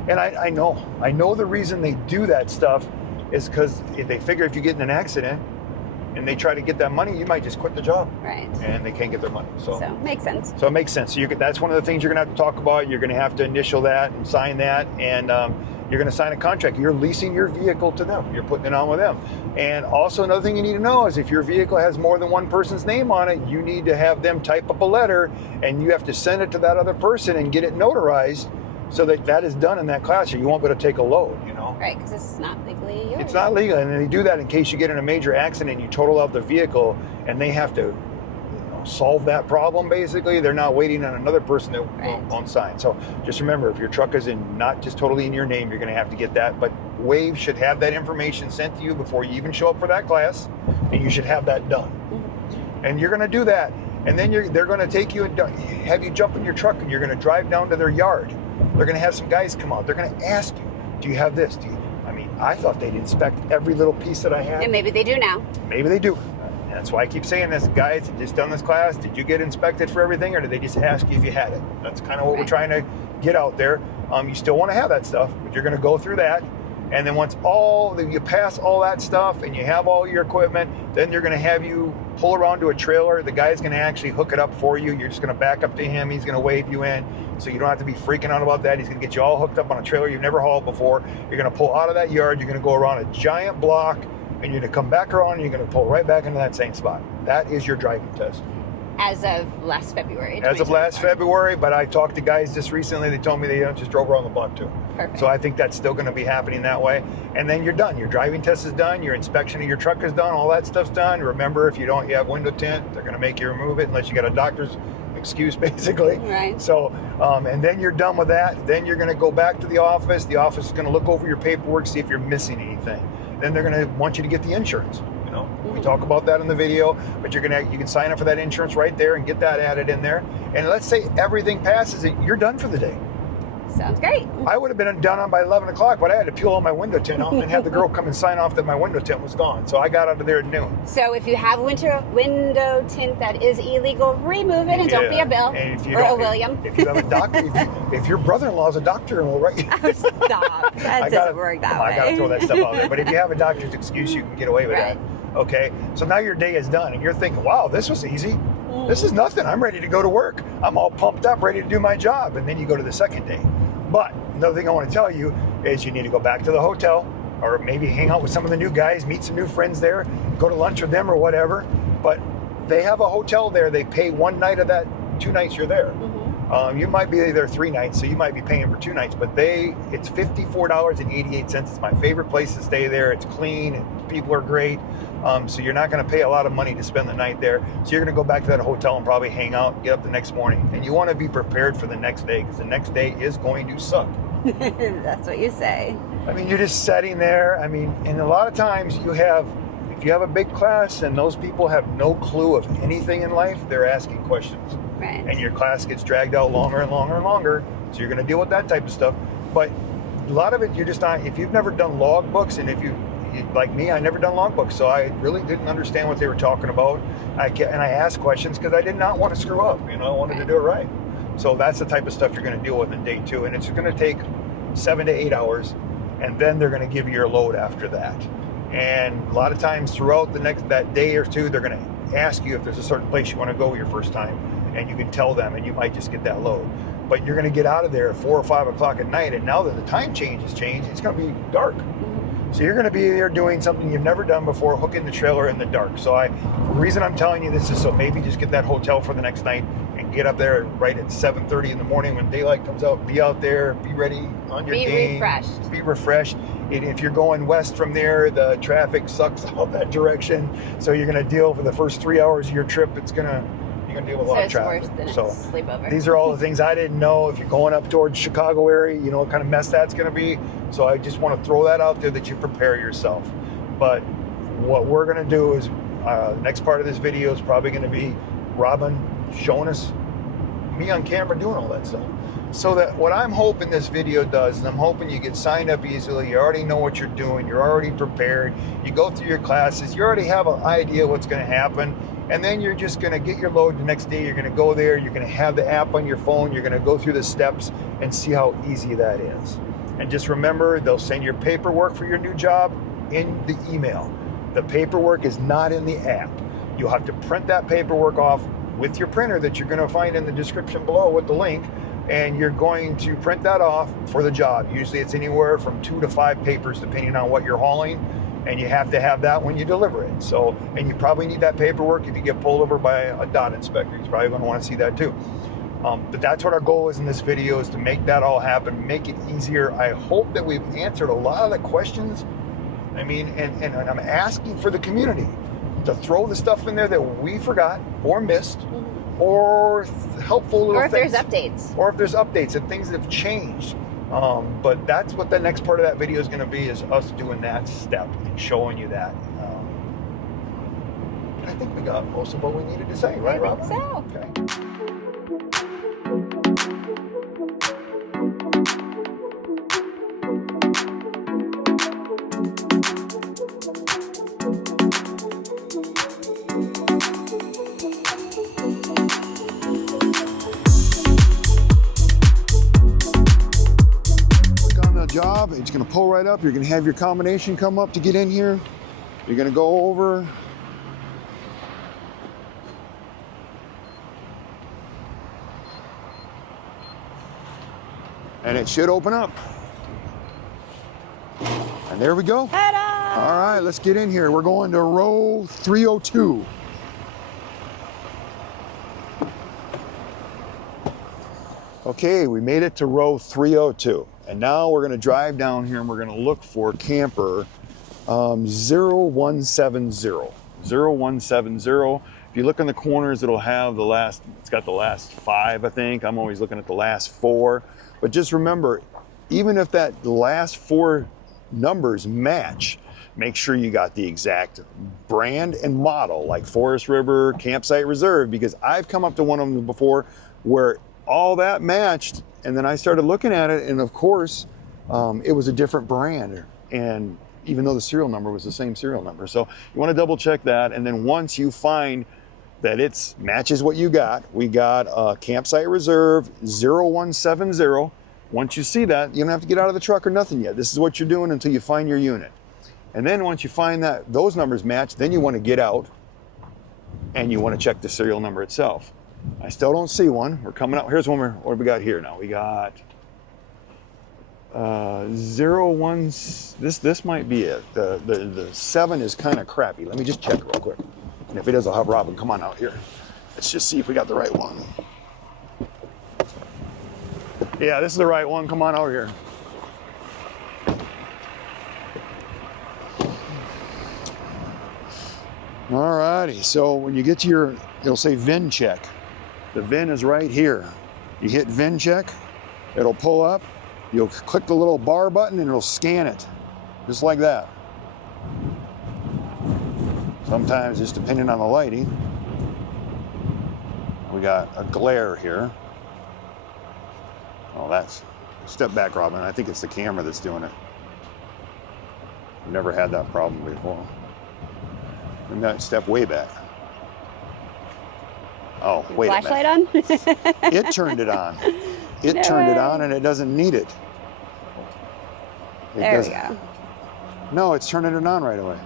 And I know the reason they do that stuff is because they figure if you get in an accident, and they try to get that money, you might just quit the job. Right. And they can't get their money. So makes sense. So it makes sense. So that's one of the things you're going to have to talk about. You're going to have to initial that and sign that. And you're going to sign a contract. You're leasing your vehicle to them. You're putting it on with them. And also another thing you need to know is if your vehicle has more than one person's name on it, you need to have them type up a letter and you have to send it to that other person and get it notarized so that is done in that class or you won't be able to take a load, Right, because it's not legally yours. It's not legal, and they do that in case you get in a major accident and you total out the vehicle, and they have to solve that problem, basically. They're not waiting on another person that won't sign. So just remember, if your truck is not just totally in your name, you're going to have to get that. But Wave should have that information sent to you before you even show up for that class, and you should have that done. Mm-hmm. And you're going to do that, and then they're going to take you and have you jump in your truck, and you're going to drive down to their yard. They're going to have some guys come out. They're going to ask you, do you have this? I thought they'd inspect every little piece that I had. And maybe they do now. Maybe they do. That's why I keep saying this. Guys, just done this class, did you get inspected for everything or did they just ask you if you had it? That's kind of what we're trying to get out there. You still want to have that stuff, but you're going to go through that. And then once you pass all that stuff and you have all your equipment, then they're going to have you pull around to a trailer. The guy's going to actually hook it up for you. You're just going to back up to him. He's going to wave you in. So you don't have to be freaking out about that. He's going to get you all hooked up on a trailer you've never hauled before. You're going to pull out of that yard. You're going to go around a giant block, and you're going to come back around, and you're going to pull right back into that same spot. That is your driving test. As of last February. As of last February, but I talked to guys just recently. They told me they just drove around the block too. Perfect. So I think that's still going to be happening that way. And then you're done. Your driving test is done. Your inspection of your truck is done. All that stuff's done. Remember, if you have window tint, they're going to make you remove it unless you got a doctor's excuse, basically. Right. So, and then you're done with that. Then you're going to go back to the office. The office is going to look over your paperwork, see if you're missing anything. Then they're going to want you to get the insurance. We talk about that in the video, but you can sign up for that insurance right there and get that added in there. And let's say everything passes, you're done for the day. Sounds great. I would have been done by 11 o'clock, but I had to peel all my window tint out and have the girl come and sign off that my window tint was gone. So I got out of there at noon. So if you have window tint that is illegal, remove it and don't be a Bill or a William. If you have a doctor, if your brother-in-law is a doctor and will write you. Oh, stop. That doesn't work that way. I got to throw that stuff out there. But if you have a doctor's excuse, you can get away with that. Okay, so now your day is done and you're thinking, wow, this was easy. This is nothing. I'm ready to go to work. I'm all pumped up, ready to do my job. And then you go to the second day. But another thing I want to tell you is you need to go back to the hotel or maybe hang out with some of the new guys, meet some new friends there, go to lunch with them or whatever. But they have a hotel there. They pay one night of that 2 nights you're there. You might be there 3 nights, so you might be paying for 2 nights, but it's $54.88. It's my favorite place to stay there. It's clean, and people are great. So you're not going to pay a lot of money to spend the night there. So you're going to go back to that hotel and probably hang out, get up the next morning. And you want to be prepared for the next day, because the next day is going to suck. That's what you say. I mean, you're just sitting there. I mean, and a lot of times if you have a big class and those people have no clue of anything in life, they're asking questions. Right. And your class gets dragged out longer and longer and longer. So you're going to deal with that type of stuff. But a lot of it, you're just not, if you've never done logbooks, and if you like me, I never done logbooks, so I really didn't understand what they were talking about. And I asked questions because I did not want to screw up. I wanted to do it right. So that's the type of stuff you're going to deal with in day 2. And it's going to take 7 to 8 hours. And then they're going to give you your load after that. And a lot of times throughout that day or 2, they're going to ask you if there's a certain place you want to go your first time. And you can tell them, and you might just get that load. But you're going to get out of there at 4 or 5 o'clock at night, and now that the time change has changed, it's going to be dark. So you're going to be there doing something you've never done before, hooking the trailer in the dark. So the reason I'm telling you this is so maybe just get that hotel for the next night and get up there right at 7:30 in the morning when daylight comes out. Be out there, be ready on your game. Be refreshed. And if you're going west from there, the traffic sucks out that direction. So you're going to deal for the first 3 hours of your trip. You're going to deal with a lot of traffic. Worse than so sleepover. These are all the things I didn't know. If you're going up towards Chicago area, what kind of mess that's going to be. So I just want to throw that out there that you prepare yourself. But what we're going to do is the next part of this video is probably going to be Robin showing us me on camera doing all that stuff. So that what I'm hoping this video does is I'm hoping you get signed up easily. You already know what you're doing. You're already prepared. You go through your classes. You already have an idea what's going to happen. And then you're just going to get your load the next day. You're going to go there. You're going to have the app on your phone. You're going to go through the steps and see how easy that is. And just remember, they'll send your paperwork for your new job in the email. The paperwork is not in the app. You'll have to print that paperwork off with your printer that you're going to find in the description below with the link. And you're going to print that off for the job. Usually it's anywhere from 2 to 5 papers depending on what you're hauling. And you have to have that when you deliver it. So, and you probably need that paperwork if you get pulled over by a DOT inspector. You're probably going to want to see that too. But that's what our goal is in this video, is to make that all happen, make it easier. I hope that we've answered a lot of the questions. I mean, and I'm asking for the community to throw the stuff in there that we forgot or missed, or helpful little things. Or if there's updates. Or if there's updates and things that have changed. But that's what the next part of that video is going to be, is us doing that step and showing you that. I think we got most of what we needed to say, right, Rob? I think so. Okay. Job. It's gonna pull right up. You're gonna have your combination come up to get in here. You're gonna go over. And it should open up. And there we go. Ta-da! All right, let's get in here. We're going to row 302. Okay, we made it to row 302. And now we're gonna drive down here and we're gonna look for camper 0170. 0170. If you look in the corners, it'll have it's got the last 5, I think. I'm always looking at the last 4. But just remember, even if that last 4 numbers match, make sure you got the exact brand and model, like Forest River, Campsite Reserve, because I've come up to one of them before where all that matched, and then I started looking at it, and of course, it was a different brand, and even though the serial number was the same serial number. So you want to double check that, and then once you find that it matches what you got, we got a Campsite Reserve 0170. Once you see that, you don't have to get out of the truck or nothing yet. This is what you're doing until you find your unit. And then once you find that those numbers match, then you want to get out and you want to check the serial number itself. I still don't see one. We're coming out. Here's one more. What do we got here now? We got 01. This might be it. The 7 is kind of crappy. Let me just check real quick. And if it is, I'll have Robin come on out here. Let's just see if we got the right one. Yeah, this is the right one. Come on over here. All righty. So when you get to it'll say VIN check. The VIN is right here. You hit VIN check, it'll pull up. You'll click the little bar button and it'll scan it, just like that. Sometimes, just depending on the lighting, we got a glare here. Oh, step back, Robin. I think it's the camera that's doing it. I've never had that problem before. And that step way back. Oh, wait a minute. Flashlight on? It turned it on. It turned it on and it doesn't need it. There we go. No, it's turning it on right away.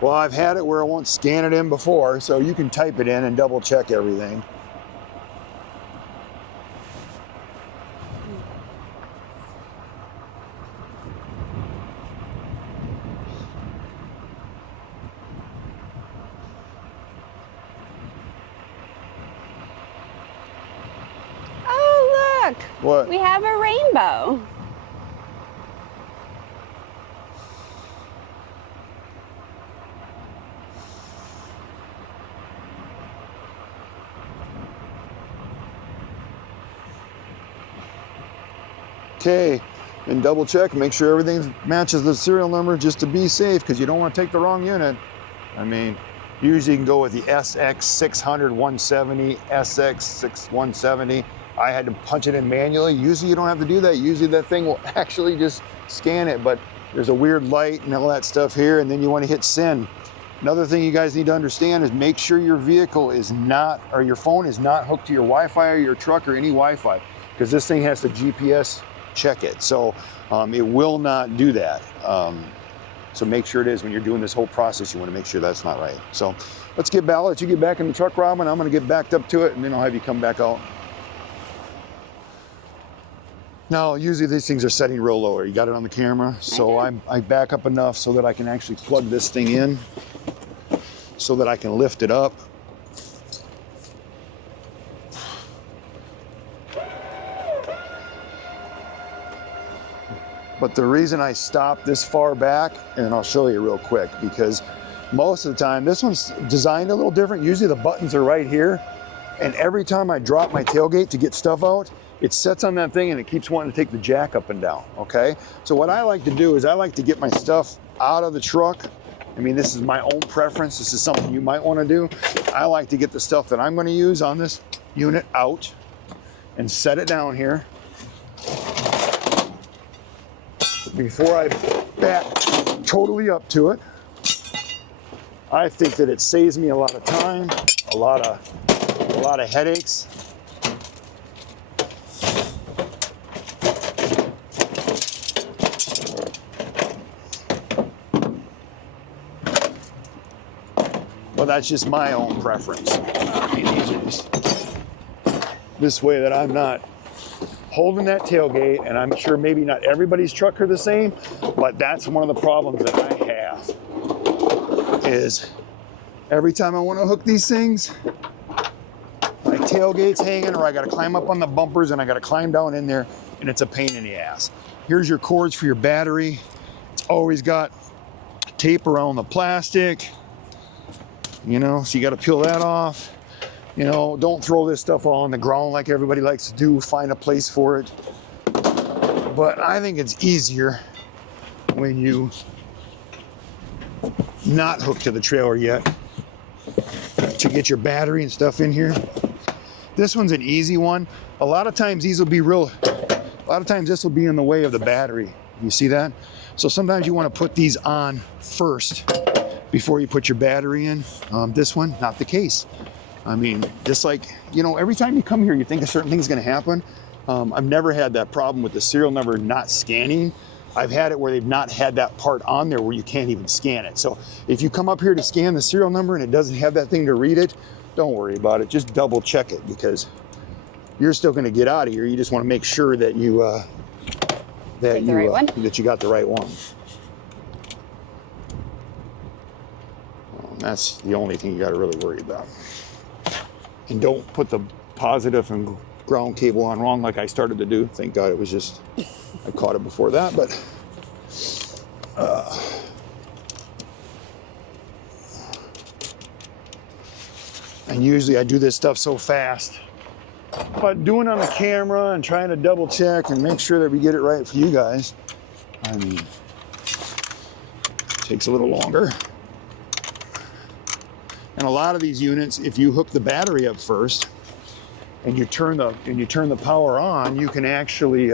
Well, I've had it where I won't scan it in before, so you can type it in and double check everything. Oh, look. What? We have a rainbow. Okay, and double check, make sure everything matches the serial number just to be safe, because you don't want to take the wrong unit. I mean, usually you can go with the SX600 170, SX6 170. I had to punch it in manually. Usually you don't have to do that. Usually that thing will actually just scan it, but there's a weird light and all that stuff here, and then you want to hit send. Another thing you guys need to understand is make sure your vehicle is not, or your phone is not hooked to your Wi-Fi or your truck or any Wi-Fi, because this thing has to GPS check it. So it will not do that. So make sure it is when you're doing this whole process. You want to make sure that's not right. So let's get back. Let you get back in the truck, Robin. I'm going to get backed up to it, and then I'll have you come back out. Now, usually these things are setting real low. You got it on the camera. So I back up enough so that I can actually plug this thing in so that I can lift it up. But the reason I stopped this far back, and I'll show you real quick, because most of the time, this one's designed a little different. Usually the buttons are right here, and every time I drop my tailgate to get stuff out, it sets on that thing and it keeps wanting to take the jack up and down, okay? So what I like to do is I like to get my stuff out of the truck. I mean, this is my own preference. This is something you might want to do. I like to get the stuff that I'm going to use on this unit out and set it down here before I back totally up to it. I think that it saves me a lot of time, a lot of headaches. Well, that's just my own preference. I mean, these are just this way that I'm not holding that tailgate, and I'm sure maybe not everybody's truck are the same, but that's one of the problems that I have is every time I want to hook these things, my tailgate's hanging, or I got to climb up on the bumpers and I got to climb down in there, and it's a pain in the ass. Here's your cords for your battery. It's always got tape around the plastic, you know, so you got to peel that off. You know, don't throw this stuff all on the ground like everybody likes to do. Find a place for it. But I think it's easier when you not hooked to the trailer yet to get your battery and stuff in here. This one's an easy one. A lot of times this will be in the way of the battery. You see that? So sometimes you want to put these on first before you put your battery in. This one, not the case. I mean, just like, you know, every time you come here, you think a certain thing's going to happen. I've never had that problem with the serial number not scanning. I've had it where they've not had that part on there where you can't even scan it. So if you come up here to scan the serial number and it doesn't have that thing to read it, don't worry about it. Just double check it, because you're still going to get out of here. You just want to make sure that you that you got the right one. That's the only thing you got to really worry about. And don't put the positive and ground cable on wrong like I started to do. Thank God it was just, I caught it before that, but and usually I do this stuff so fast, but doing it on the camera and trying to double check and make sure that we get it right for you guys, I mean, it takes a little longer. And a lot of these units, if you hook the battery up first and you turn the power on, you can actually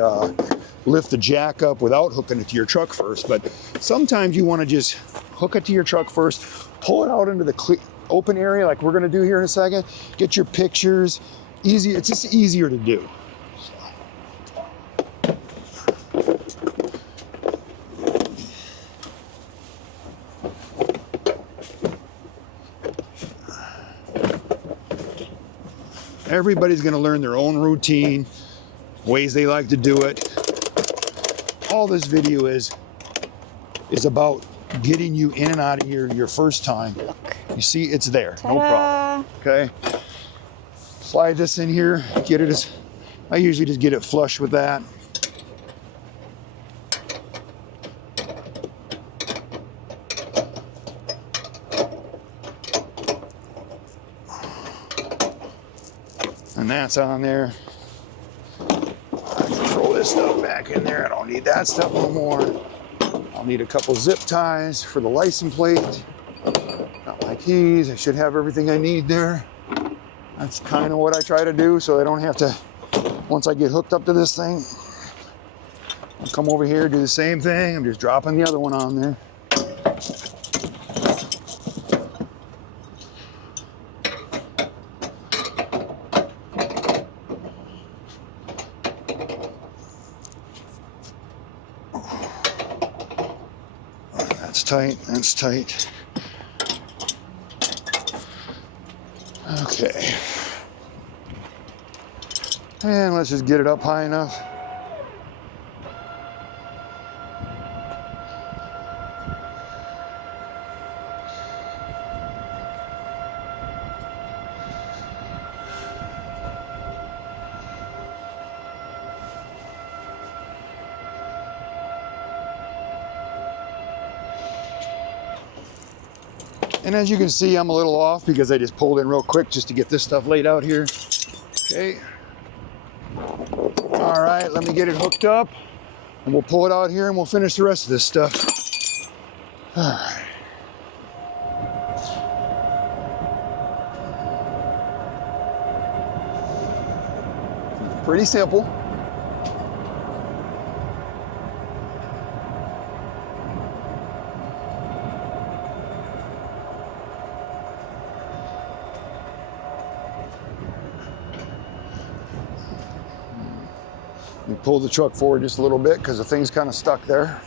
lift the jack up without hooking it to your truck first. But sometimes you want to just hook it to your truck first, pull it out into the open area like we're going to do here in a second, get your pictures. Easy, it's just easier to do. Everybody's going to learn their own routine, ways they like to do it. All this video is about getting you in and out of here your first time. You see, it's there. Ta-da. No problem. Okay. Slide this in here. Get it as, I usually just get it flush with that. And that's on there. I can throw this stuff back in there. I don't need that stuff no more. I'll need a couple zip ties for the license plate. Got my keys. I should have everything I need there. That's kind of what I try to do, so I don't have to, once I get hooked up to this thing, I'll come over here, do the same thing. I'm just dropping the other one on there. Tight, that's tight. Okay. And let's just get it up high enough. And as you can see, I'm a little off because I just pulled in real quick just to get this stuff laid out here. Okay. All right, let me get it hooked up and we'll pull it out here and we'll finish the rest of this stuff. All right. Pretty simple. And pull the truck forward just a little bit because the thing's kind of stuck there.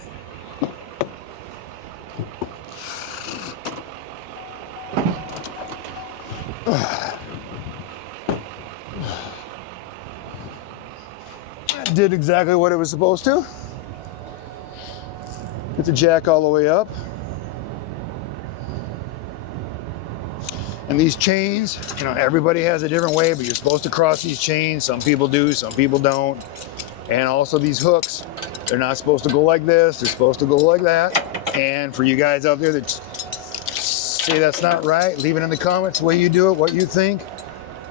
That did exactly what it was supposed to. Get the jack all the way up. And these chains, you know, everybody has a different way, but you're supposed to cross these chains. Some people do, some people don't. And also these hooks, they're not supposed to go like this, they're supposed to go like that. And for you guys out there that say that's not right, leave it in the comments the way you do it, what you think.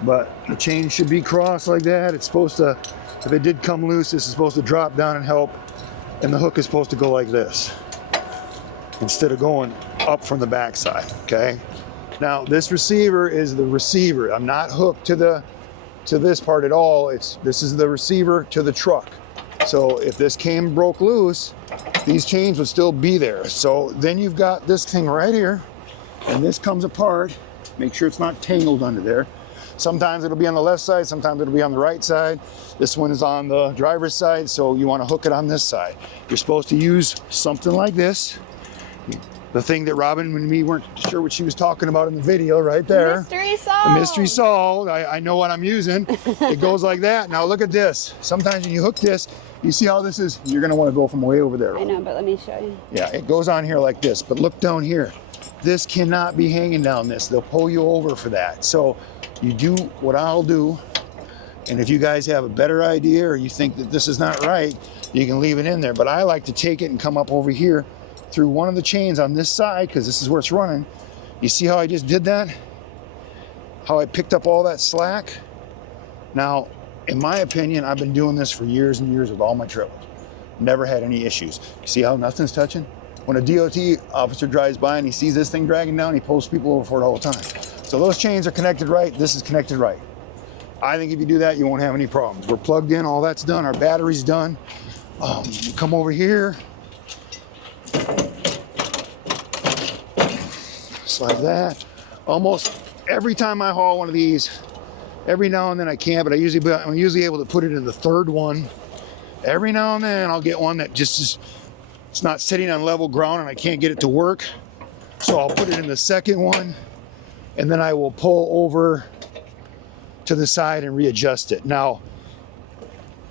But the chain should be crossed like that. It's supposed to, if it did come loose, this is supposed to drop down and help. And the hook is supposed to go like this instead of going up from the backside, okay? Now this receiver is the receiver. I'm not hooked to this part at all. This is the receiver to the truck. So if this broke loose, these chains would still be there. So then you've got this thing right here, and this comes apart. Make sure it's not tangled under there. Sometimes it'll be on the left side, sometimes it'll be on the right side. This one is on the driver's side, so you want to hook it on this side. You're supposed to use something like this. The thing that Robin and me weren't sure what she was talking about in the video right there. Mystery solved. The mystery solved. I know what I'm using. It goes like that. Now look at this. Sometimes when you hook this, you see how this is? You're gonna want to go from way over there. I know, but let me show you. Yeah, it goes on here like this, but look down here. This cannot be hanging down this. They'll pull you over for that. So you do what I'll do, and if you guys have a better idea or you think that this is not right, you can leave it in there. But I like to take it and come up over here through one of the chains on this side, because this is where it's running. You see how I just did that? How I picked up all that slack? Now, in my opinion, I've been doing this for years and years with all my trailers. Never had any issues. You see how nothing's touching? When a DOT officer drives by and he sees this thing dragging down, he pulls people over for it all the time. So those chains are connected right, this is connected right. I think if you do that, you won't have any problems. We're plugged in, all that's done, our battery's done. Come over here. Just like that. Almost every time I haul one of these, every now and then I can, but I'm usually able to put it in the third one. Every now and then I'll get one that just is, it's not sitting on level ground and I can't get it to work. So I'll put it in the second one, and then I will pull over to the side and readjust it. Now,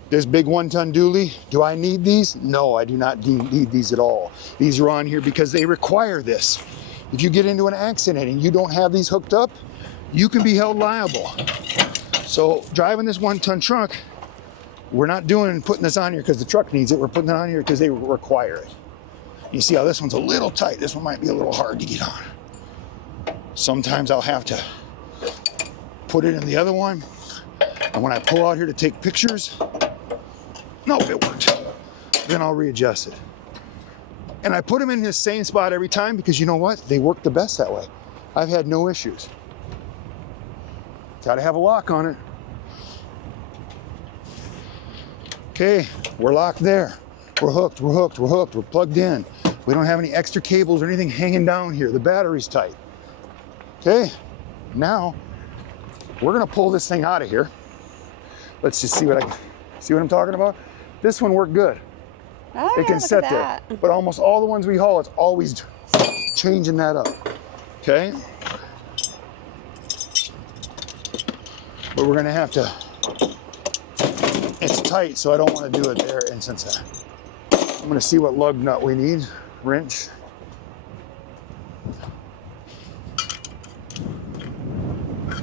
this big 1-ton dually, do I need these? No, I do not need these at all. These are on here because they require this. If you get into an accident and you don't have these hooked up, you can be held liable. So driving this 1-ton truck, we're not putting this on here because the truck needs it. We're putting it on here because they require it. You see how this one's a little tight. This one might be a little hard to get on. Sometimes I'll have to put it in the other one. And when I pull out here to take pictures, nope, it worked. Then I'll readjust it. And I put them in the same spot every time because you know what? They work the best that way. I've had no issues. Gotta have a lock on it. Okay, we're locked there. We're hooked, we're hooked, we're hooked, we're plugged in. We don't have any extra cables or anything hanging down here. The battery's tight. Okay, now we're gonna pull this thing out of here. Let's just see what I'm talking about? This one worked good. Oh, it can set there. But almost all the ones we haul, it's always changing that up. Okay? But we're gonna have to, it's tight, so I don't want to do it there. And since I'm gonna see what lug nut we need, wrench.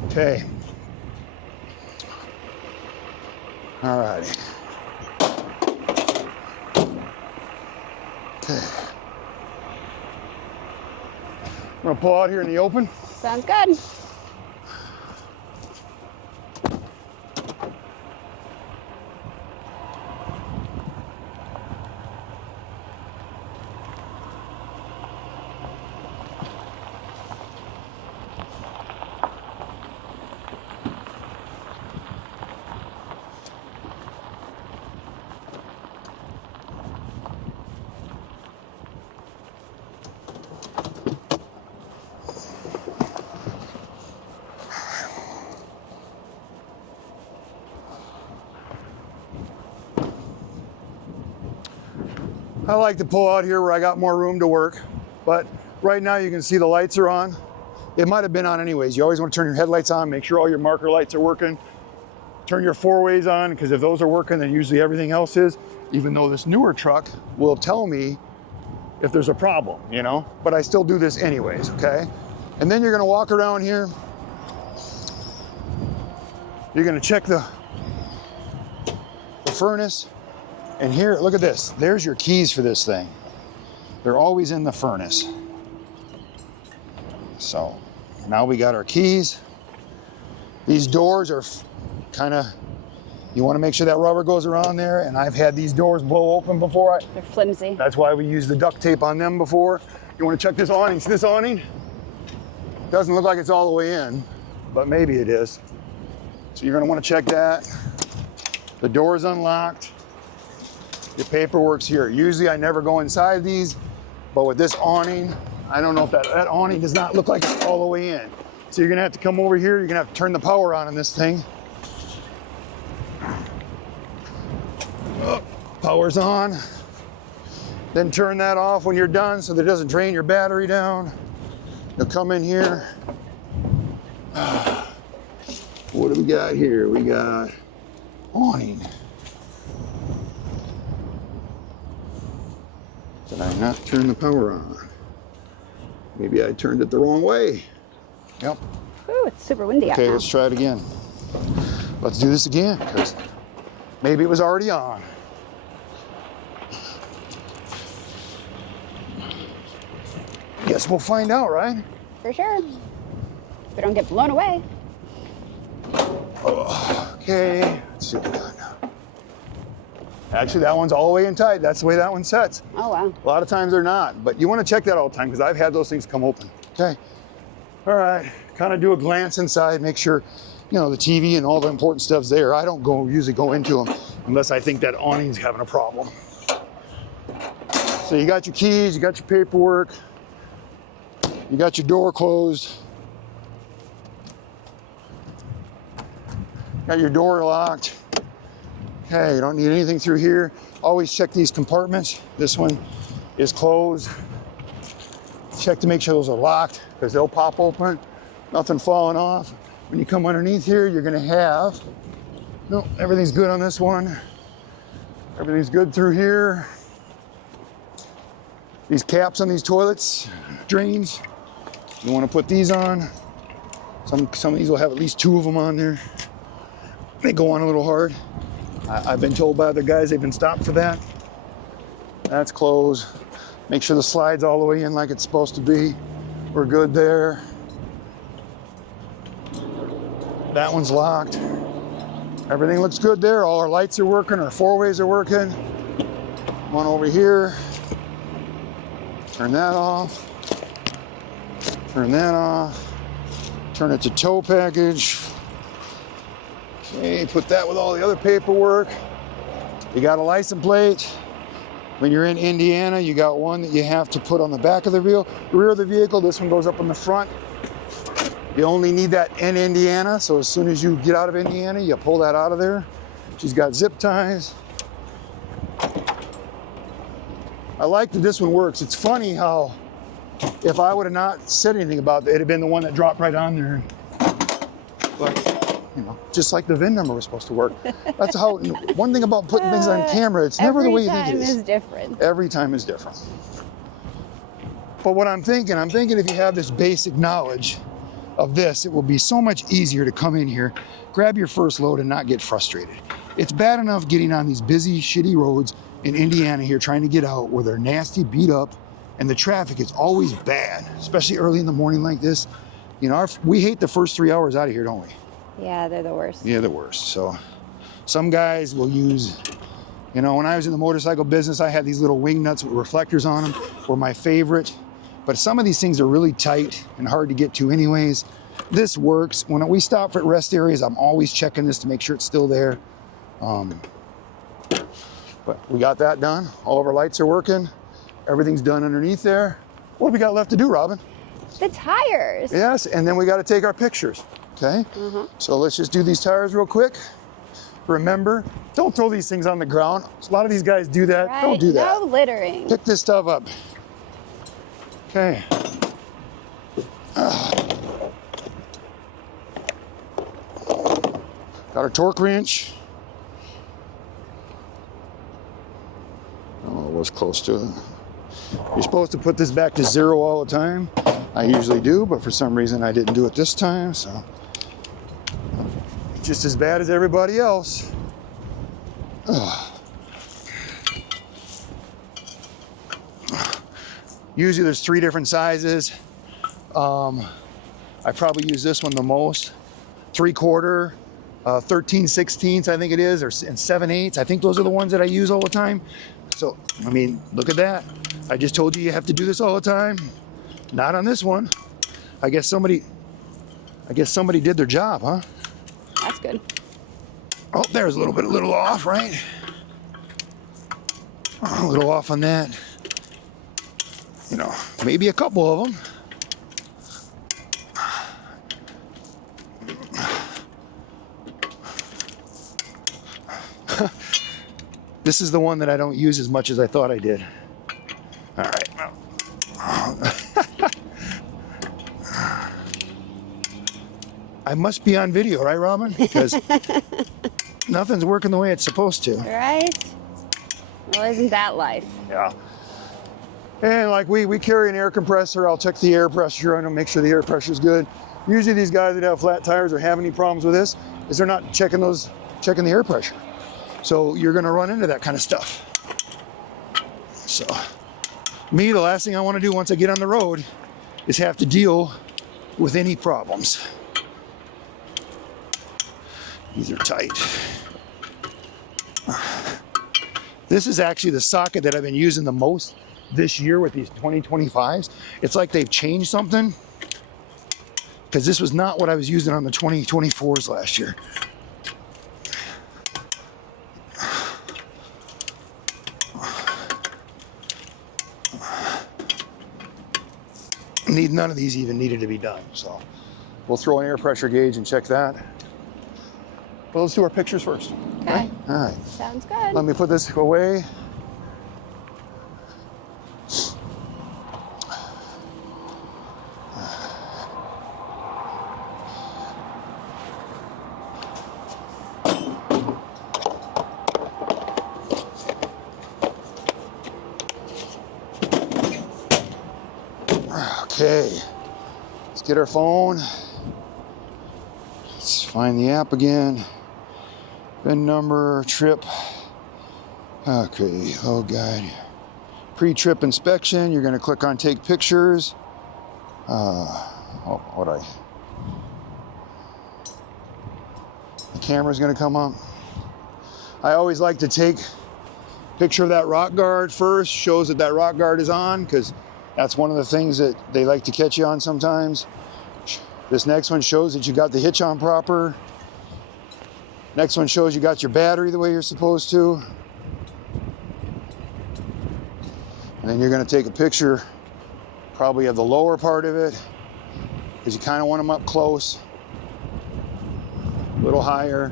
Okay. All righty. Okay. I'm gonna pull out here in the open. Sounds good. I like to pull out here where I got more room to work, but right now you can see the lights are on. It might have been on anyways. You always want to turn your headlights on, make sure all your marker lights are working. Turn your four-ways on, because if those are working, then usually everything else is, even though this newer truck will tell me if there's a problem, you know? But I still do this anyways, okay? And then you're gonna walk around here. You're gonna check the furnace. And here, look at this. There's your keys for this thing. They're always in the furnace. So now we got our keys. These doors are kind of, you want to make sure that rubber goes around there. And I've had these doors blow open before. They're flimsy. That's why we used the duct tape on them before. You want to check this awning. See this awning? Doesn't look like it's all the way in, but maybe it is. So you're going to want to check that. The door is unlocked. Your paperwork's here. Usually I never go inside these, but with this awning, I don't know if that awning does not look like it's all the way in. So you're gonna have to come over here, you're gonna have to turn the power on this thing. Oh, power's on. Then turn that off when you're done so that it doesn't drain your battery down. You'll come in here. What do we got here? We got awning. Did I not turn the power on? Maybe I turned it the wrong way. Yep. Ooh, it's super windy out Okay, now. let's try it again. Let's do this again, because maybe it was already on. Guess we'll find out, right? For sure. If we don't get blown away. Okay, let's see what we got now. Actually, that one's all the way in tight. That's the way that one sets. Oh, wow. A lot of times they're not, but you want to check that all the time because I've had those things come open. Okay. All right. Kind of do a glance inside, make sure, you know, the TV and all the important stuff's there. I don't usually go into them unless I think that awning's having a problem. So you got your keys, you got your paperwork, you got your door closed, got your door locked. Okay, you don't need anything through here. Always check these compartments. This one is closed. Check to make sure those are locked because they'll pop open. Nothing falling off. When you come underneath here, you're gonna have, no, everything's good on this one. Everything's good through here. These caps on these toilets, drains, you wanna put these on. Some of these will have at least 2 of them on there. They go on a little hard. I've been told by other guys they've been stopped for that. That's closed. Make sure the slide's all the way in like it's supposed to be. We're good there. That one's locked. Everything looks good there. All our lights are working, our 4-ways are working. One over here. Turn that off. Turn that off. Turn it to tow package. Okay, put that with all the other paperwork. You got a license plate. When you're in Indiana, you got one that you have to put on the back of the rear of the vehicle. This one goes up in the front. You only need that in Indiana, so as soon as you get out of Indiana, you pull that out of there. She's got zip ties. I like that this one works. It's funny how if I would have not said anything about it, it'd have been the one that dropped right on there. But you know, just like the VIN number was supposed to work. That's how, one thing about putting things on camera, it's never the way you think it is. Every time is different. Every time is different. But what I'm thinking if you have this basic knowledge of this, it will be so much easier to come in here, grab your first load and not get frustrated. It's bad enough getting on these busy, shitty roads in Indiana here trying to get out where they're nasty, beat up, and the traffic is always bad, especially early in the morning like this. You know, we hate the first 3 hours out of here, don't we? Yeah, they're the worst. Yeah, the worst. So some guys will use, you know, when I was in the motorcycle business, I had these little wing nuts with reflectors on them, were my favorite. But some of these things are really tight and hard to get to anyways. This works. When we stop at rest areas, I'm always checking this to make sure it's still there. But we got that done. All of our lights are working. Everything's done underneath there. What do we got left to do, Robin? The tires. Yes, and then we got to take our pictures. Okay, so let's just do these tires real quick. remember, don't throw these things on the ground. A lot of these guys do that. Right. Don't do that. No littering. Pick this stuff up. Okay. Got our torque wrench. Oh, it was close to it. You're supposed to put this back to 0 all the time. I usually do, but for some reason I didn't do it this time, so. Just as bad as everybody else. Usually there's 3 different sizes. I probably use this one the most. 3/4, 13/16 I think it is, and 7/8. I think those are the ones that I use all the time. So, I mean, look at that. I just told you have to do this all the time. Not on this one. I guess somebody did their job, huh? That's good. Oh, there's a little off, right? A little off on that. You know, maybe a couple of them. This is the one that I don't use as much as I thought I did. All right. I must be on video, right, Robin? Because nothing's working the way it's supposed to. Right? Well, isn't that life? Yeah. And like we carry an air compressor. I'll check the air pressure on them, make sure the air pressure is good. Usually these guys that have flat tires or have any problems with this is they're not checking the air pressure. So you're gonna run into that kind of stuff. So me, the last thing I want to do once I get on the road is have to deal with any problems. These are tight. This is actually the socket that I've been using the most this year with these 2025s. It's like they've changed something, because this was not what I was using on the 2024s last year. None of these even needed to be done, so we'll throw an air pressure gauge and check that. Well, let's do our pictures first. Okay. All right. Sounds good. Let me put this away. Okay, let's get our phone. Let's find the app again. VIN number, trip. Okay, oh God. Pre-trip inspection, you're gonna click on take pictures. The camera's gonna come up. I always like to take a picture of that rock guard first, shows that that rock guard is on, because that's one of the things that they like to catch you on sometimes. This next one shows that you got the hitch on proper. Next one shows you got your battery the way you're supposed to. And then you're gonna take a picture probably of the lower part of it, because you kind of want them up close, a little higher.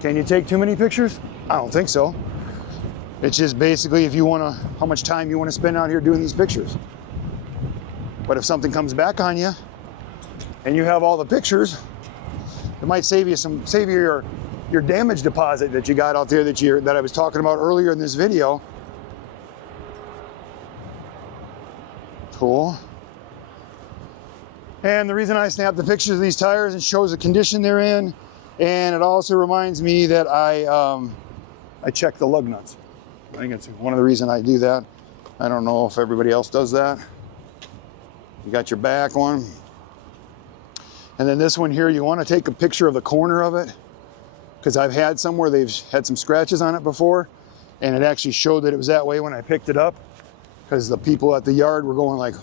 Can you take too many pictures? I don't think so. It's just basically if you want to, how much time you want to spend out here doing these pictures. But if something comes back on you and you have all the pictures, it might save you your damage deposit that you got out there that I was talking about earlier in this video. Cool. And the reason I snapped the pictures of these tires, it shows the condition they're in, and it also reminds me that I check the lug nuts. I think it's one of the reasons I do that. I don't know if everybody else does that. You got your back one. And then this one here, you want to take a picture of the corner of it, because I've had some where they've had some scratches on it before, and it actually showed that it was that way when I picked it up, because the people at the yard were going like,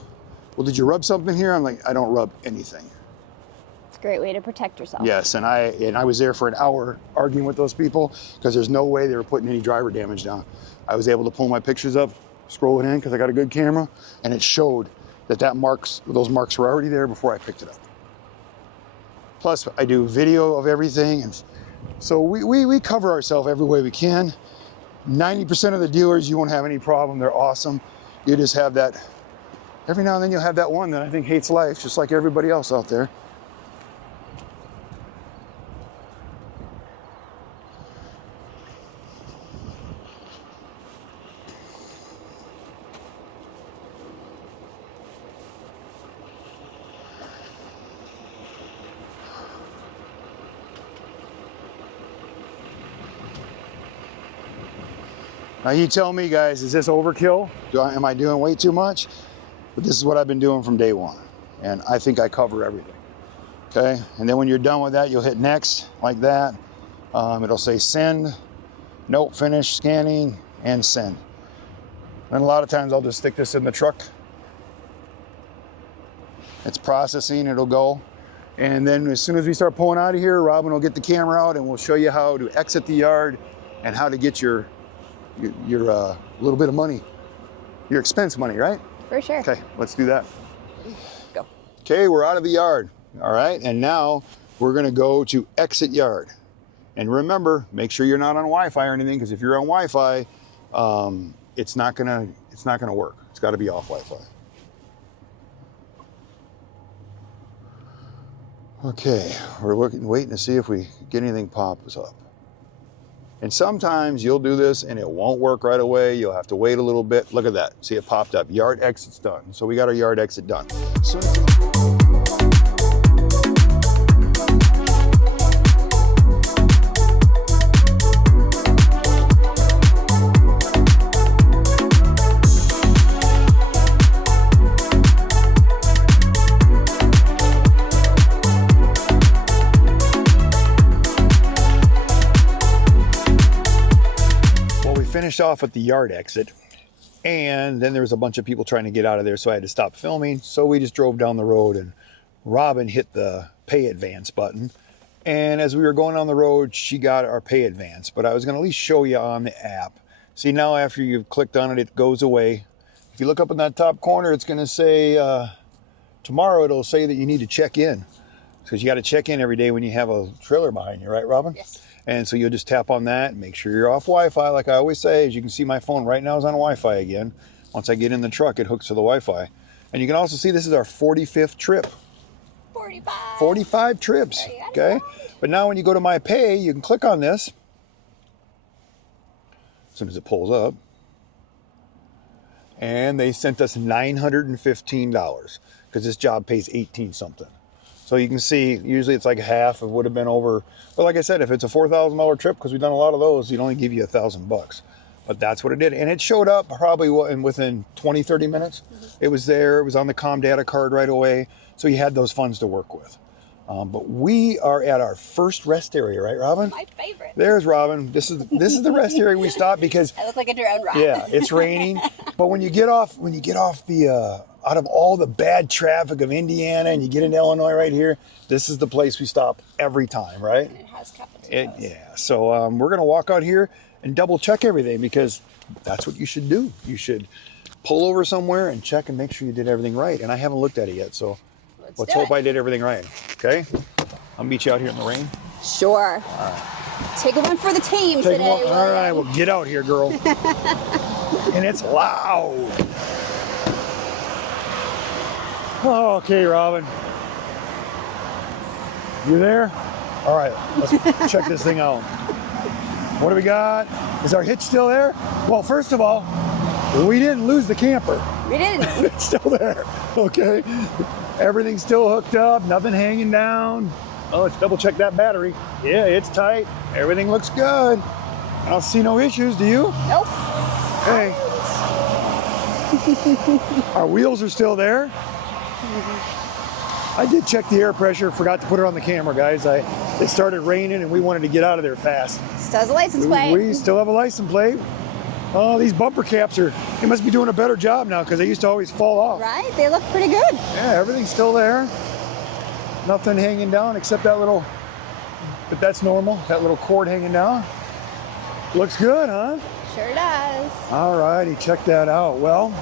well, did you rub something here? I'm like, I don't rub anything. It's a great way to protect yourself. Yes, and I was there for an hour arguing with those people, because there's no way they were putting any driver damage down. I was able to pull my pictures up, scroll it in, because I got a good camera, and it showed that those marks were already there before I picked it up. Plus I do video of everything. And so we cover ourselves every way we can. 90% of the dealers, you won't have any problem. They're awesome. You just have that, every now and then you'll have that one that I think hates life, just like everybody else out there. Now you tell me, guys, is this overkill? Am I doing way too much? But this is what I've been doing from day one. And I think I cover everything. Okay, and then when you're done with that, you'll hit next, like that. It'll say send, nope, finish scanning, and send. And a lot of times I'll just stick this in the truck. It's processing, it'll go. And then as soon as we start pulling out of here, Robin will get the camera out and we'll show you how to exit the yard and how to get your little bit of money, your expense money, right? For sure. Okay, let's do that. Go. Okay, we're out of the yard. All right, and now we're gonna go to exit yard. And remember, make sure you're not on Wi-Fi or anything, because if you're on Wi-Fi, it's not gonna work. It's got to be off Wi-Fi. Okay, we're waiting to see if we get anything pops up. And sometimes you'll do this and it won't work right away. You'll have to wait a little bit. Look at that. See, it popped up. Yard exit's done. So we got our yard exit done. Finished off at the yard exit, and then there was a bunch of people trying to get out of there, so I had to stop filming. So we just drove down the road, and Robin hit the pay advance button, and as we were going down the road, she got our pay advance. But I was going to at least show you on the app. See, now after you've clicked on it, it goes away. If you look up in that top corner, it's going to say tomorrow it'll say that you need to check in, because you got to check in every day when you have a trailer behind you, right, Robin? Yes. And so you'll just tap on that and make sure you're off Wi-Fi. Like I always say, as you can see, my phone right now is on Wi-Fi again. Once I get in the truck, it hooks to the Wi-Fi. And you can also see this is our 45th trip. 45. 45 trips, okay? But now when you go to my pay, you can click on this. As soon as it pulls up. And they sent us $915 because this job pays 18 something. So you can see, usually it's like half. It would have been over. But like I said, if it's a $4,000 trip, because we've done a lot of those, you'd only give you $1,000. But that's what it did. And it showed up probably within 20, 30 minutes. Mm-hmm. It was there. It was on the ComData card right away. So you had those funds to work with. But we are at our first rest area, right, Robin? My favorite. There's Robin. This is the rest area we stopped because I look like a drone ride. Yeah, it's raining. But when you get off the out of all the bad traffic of Indiana and you get into Illinois right here, this is the place we stop every time, right? And it has cafeterias. Yeah. So we're gonna walk out here and double check everything, because that's what you should do. You should pull over somewhere and check and make sure you did everything right. And I haven't looked at it yet, so let's hope I did everything right. Okay? I'll meet you out here in the rain. Sure. All right. Take one for the team today. All right, well, get out here, girl. And it's loud. Oh, okay, Robin. You there? All right, let's check this thing out. What do we got? Is our hitch still there? Well, first of all, we didn't lose the camper. We didn't. It's still there, okay? Everything's still hooked up, nothing hanging down. Oh, let's double check that battery. Yeah, it's tight. Everything looks good. I don't see no issues, do you? Nope. Hey. Our wheels are still there. I did check the air pressure, forgot to put it on the camera, guys. It started raining and we wanted to get out of there fast. Still has a license plate. We still have a license plate. Oh, these bumper caps they must be doing a better job now, because they used to always fall off. Right, they look pretty good. Yeah, everything's still there. Nothing hanging down except that little, but that's normal, that little cord hanging down. Looks good, huh? Sure does. All righty, check that out. Well,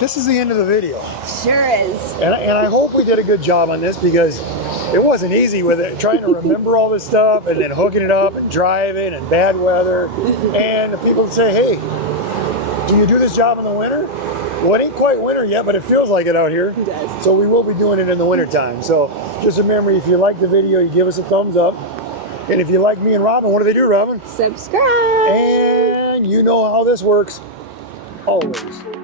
this is the end of the video. Sure is. And I hope we did a good job on this, because it wasn't easy with it, trying to remember all this stuff and then hooking it up and driving and bad weather. And the people say, hey, do you do this job in the winter? Well, it ain't quite winter yet, but it feels like it out here. It does. So we will be doing it in the winter time. So just remember, if you like the video, you give us a thumbs up. And if you like me and Robin, what do they do, Robin? Subscribe. And you know how this works. Always.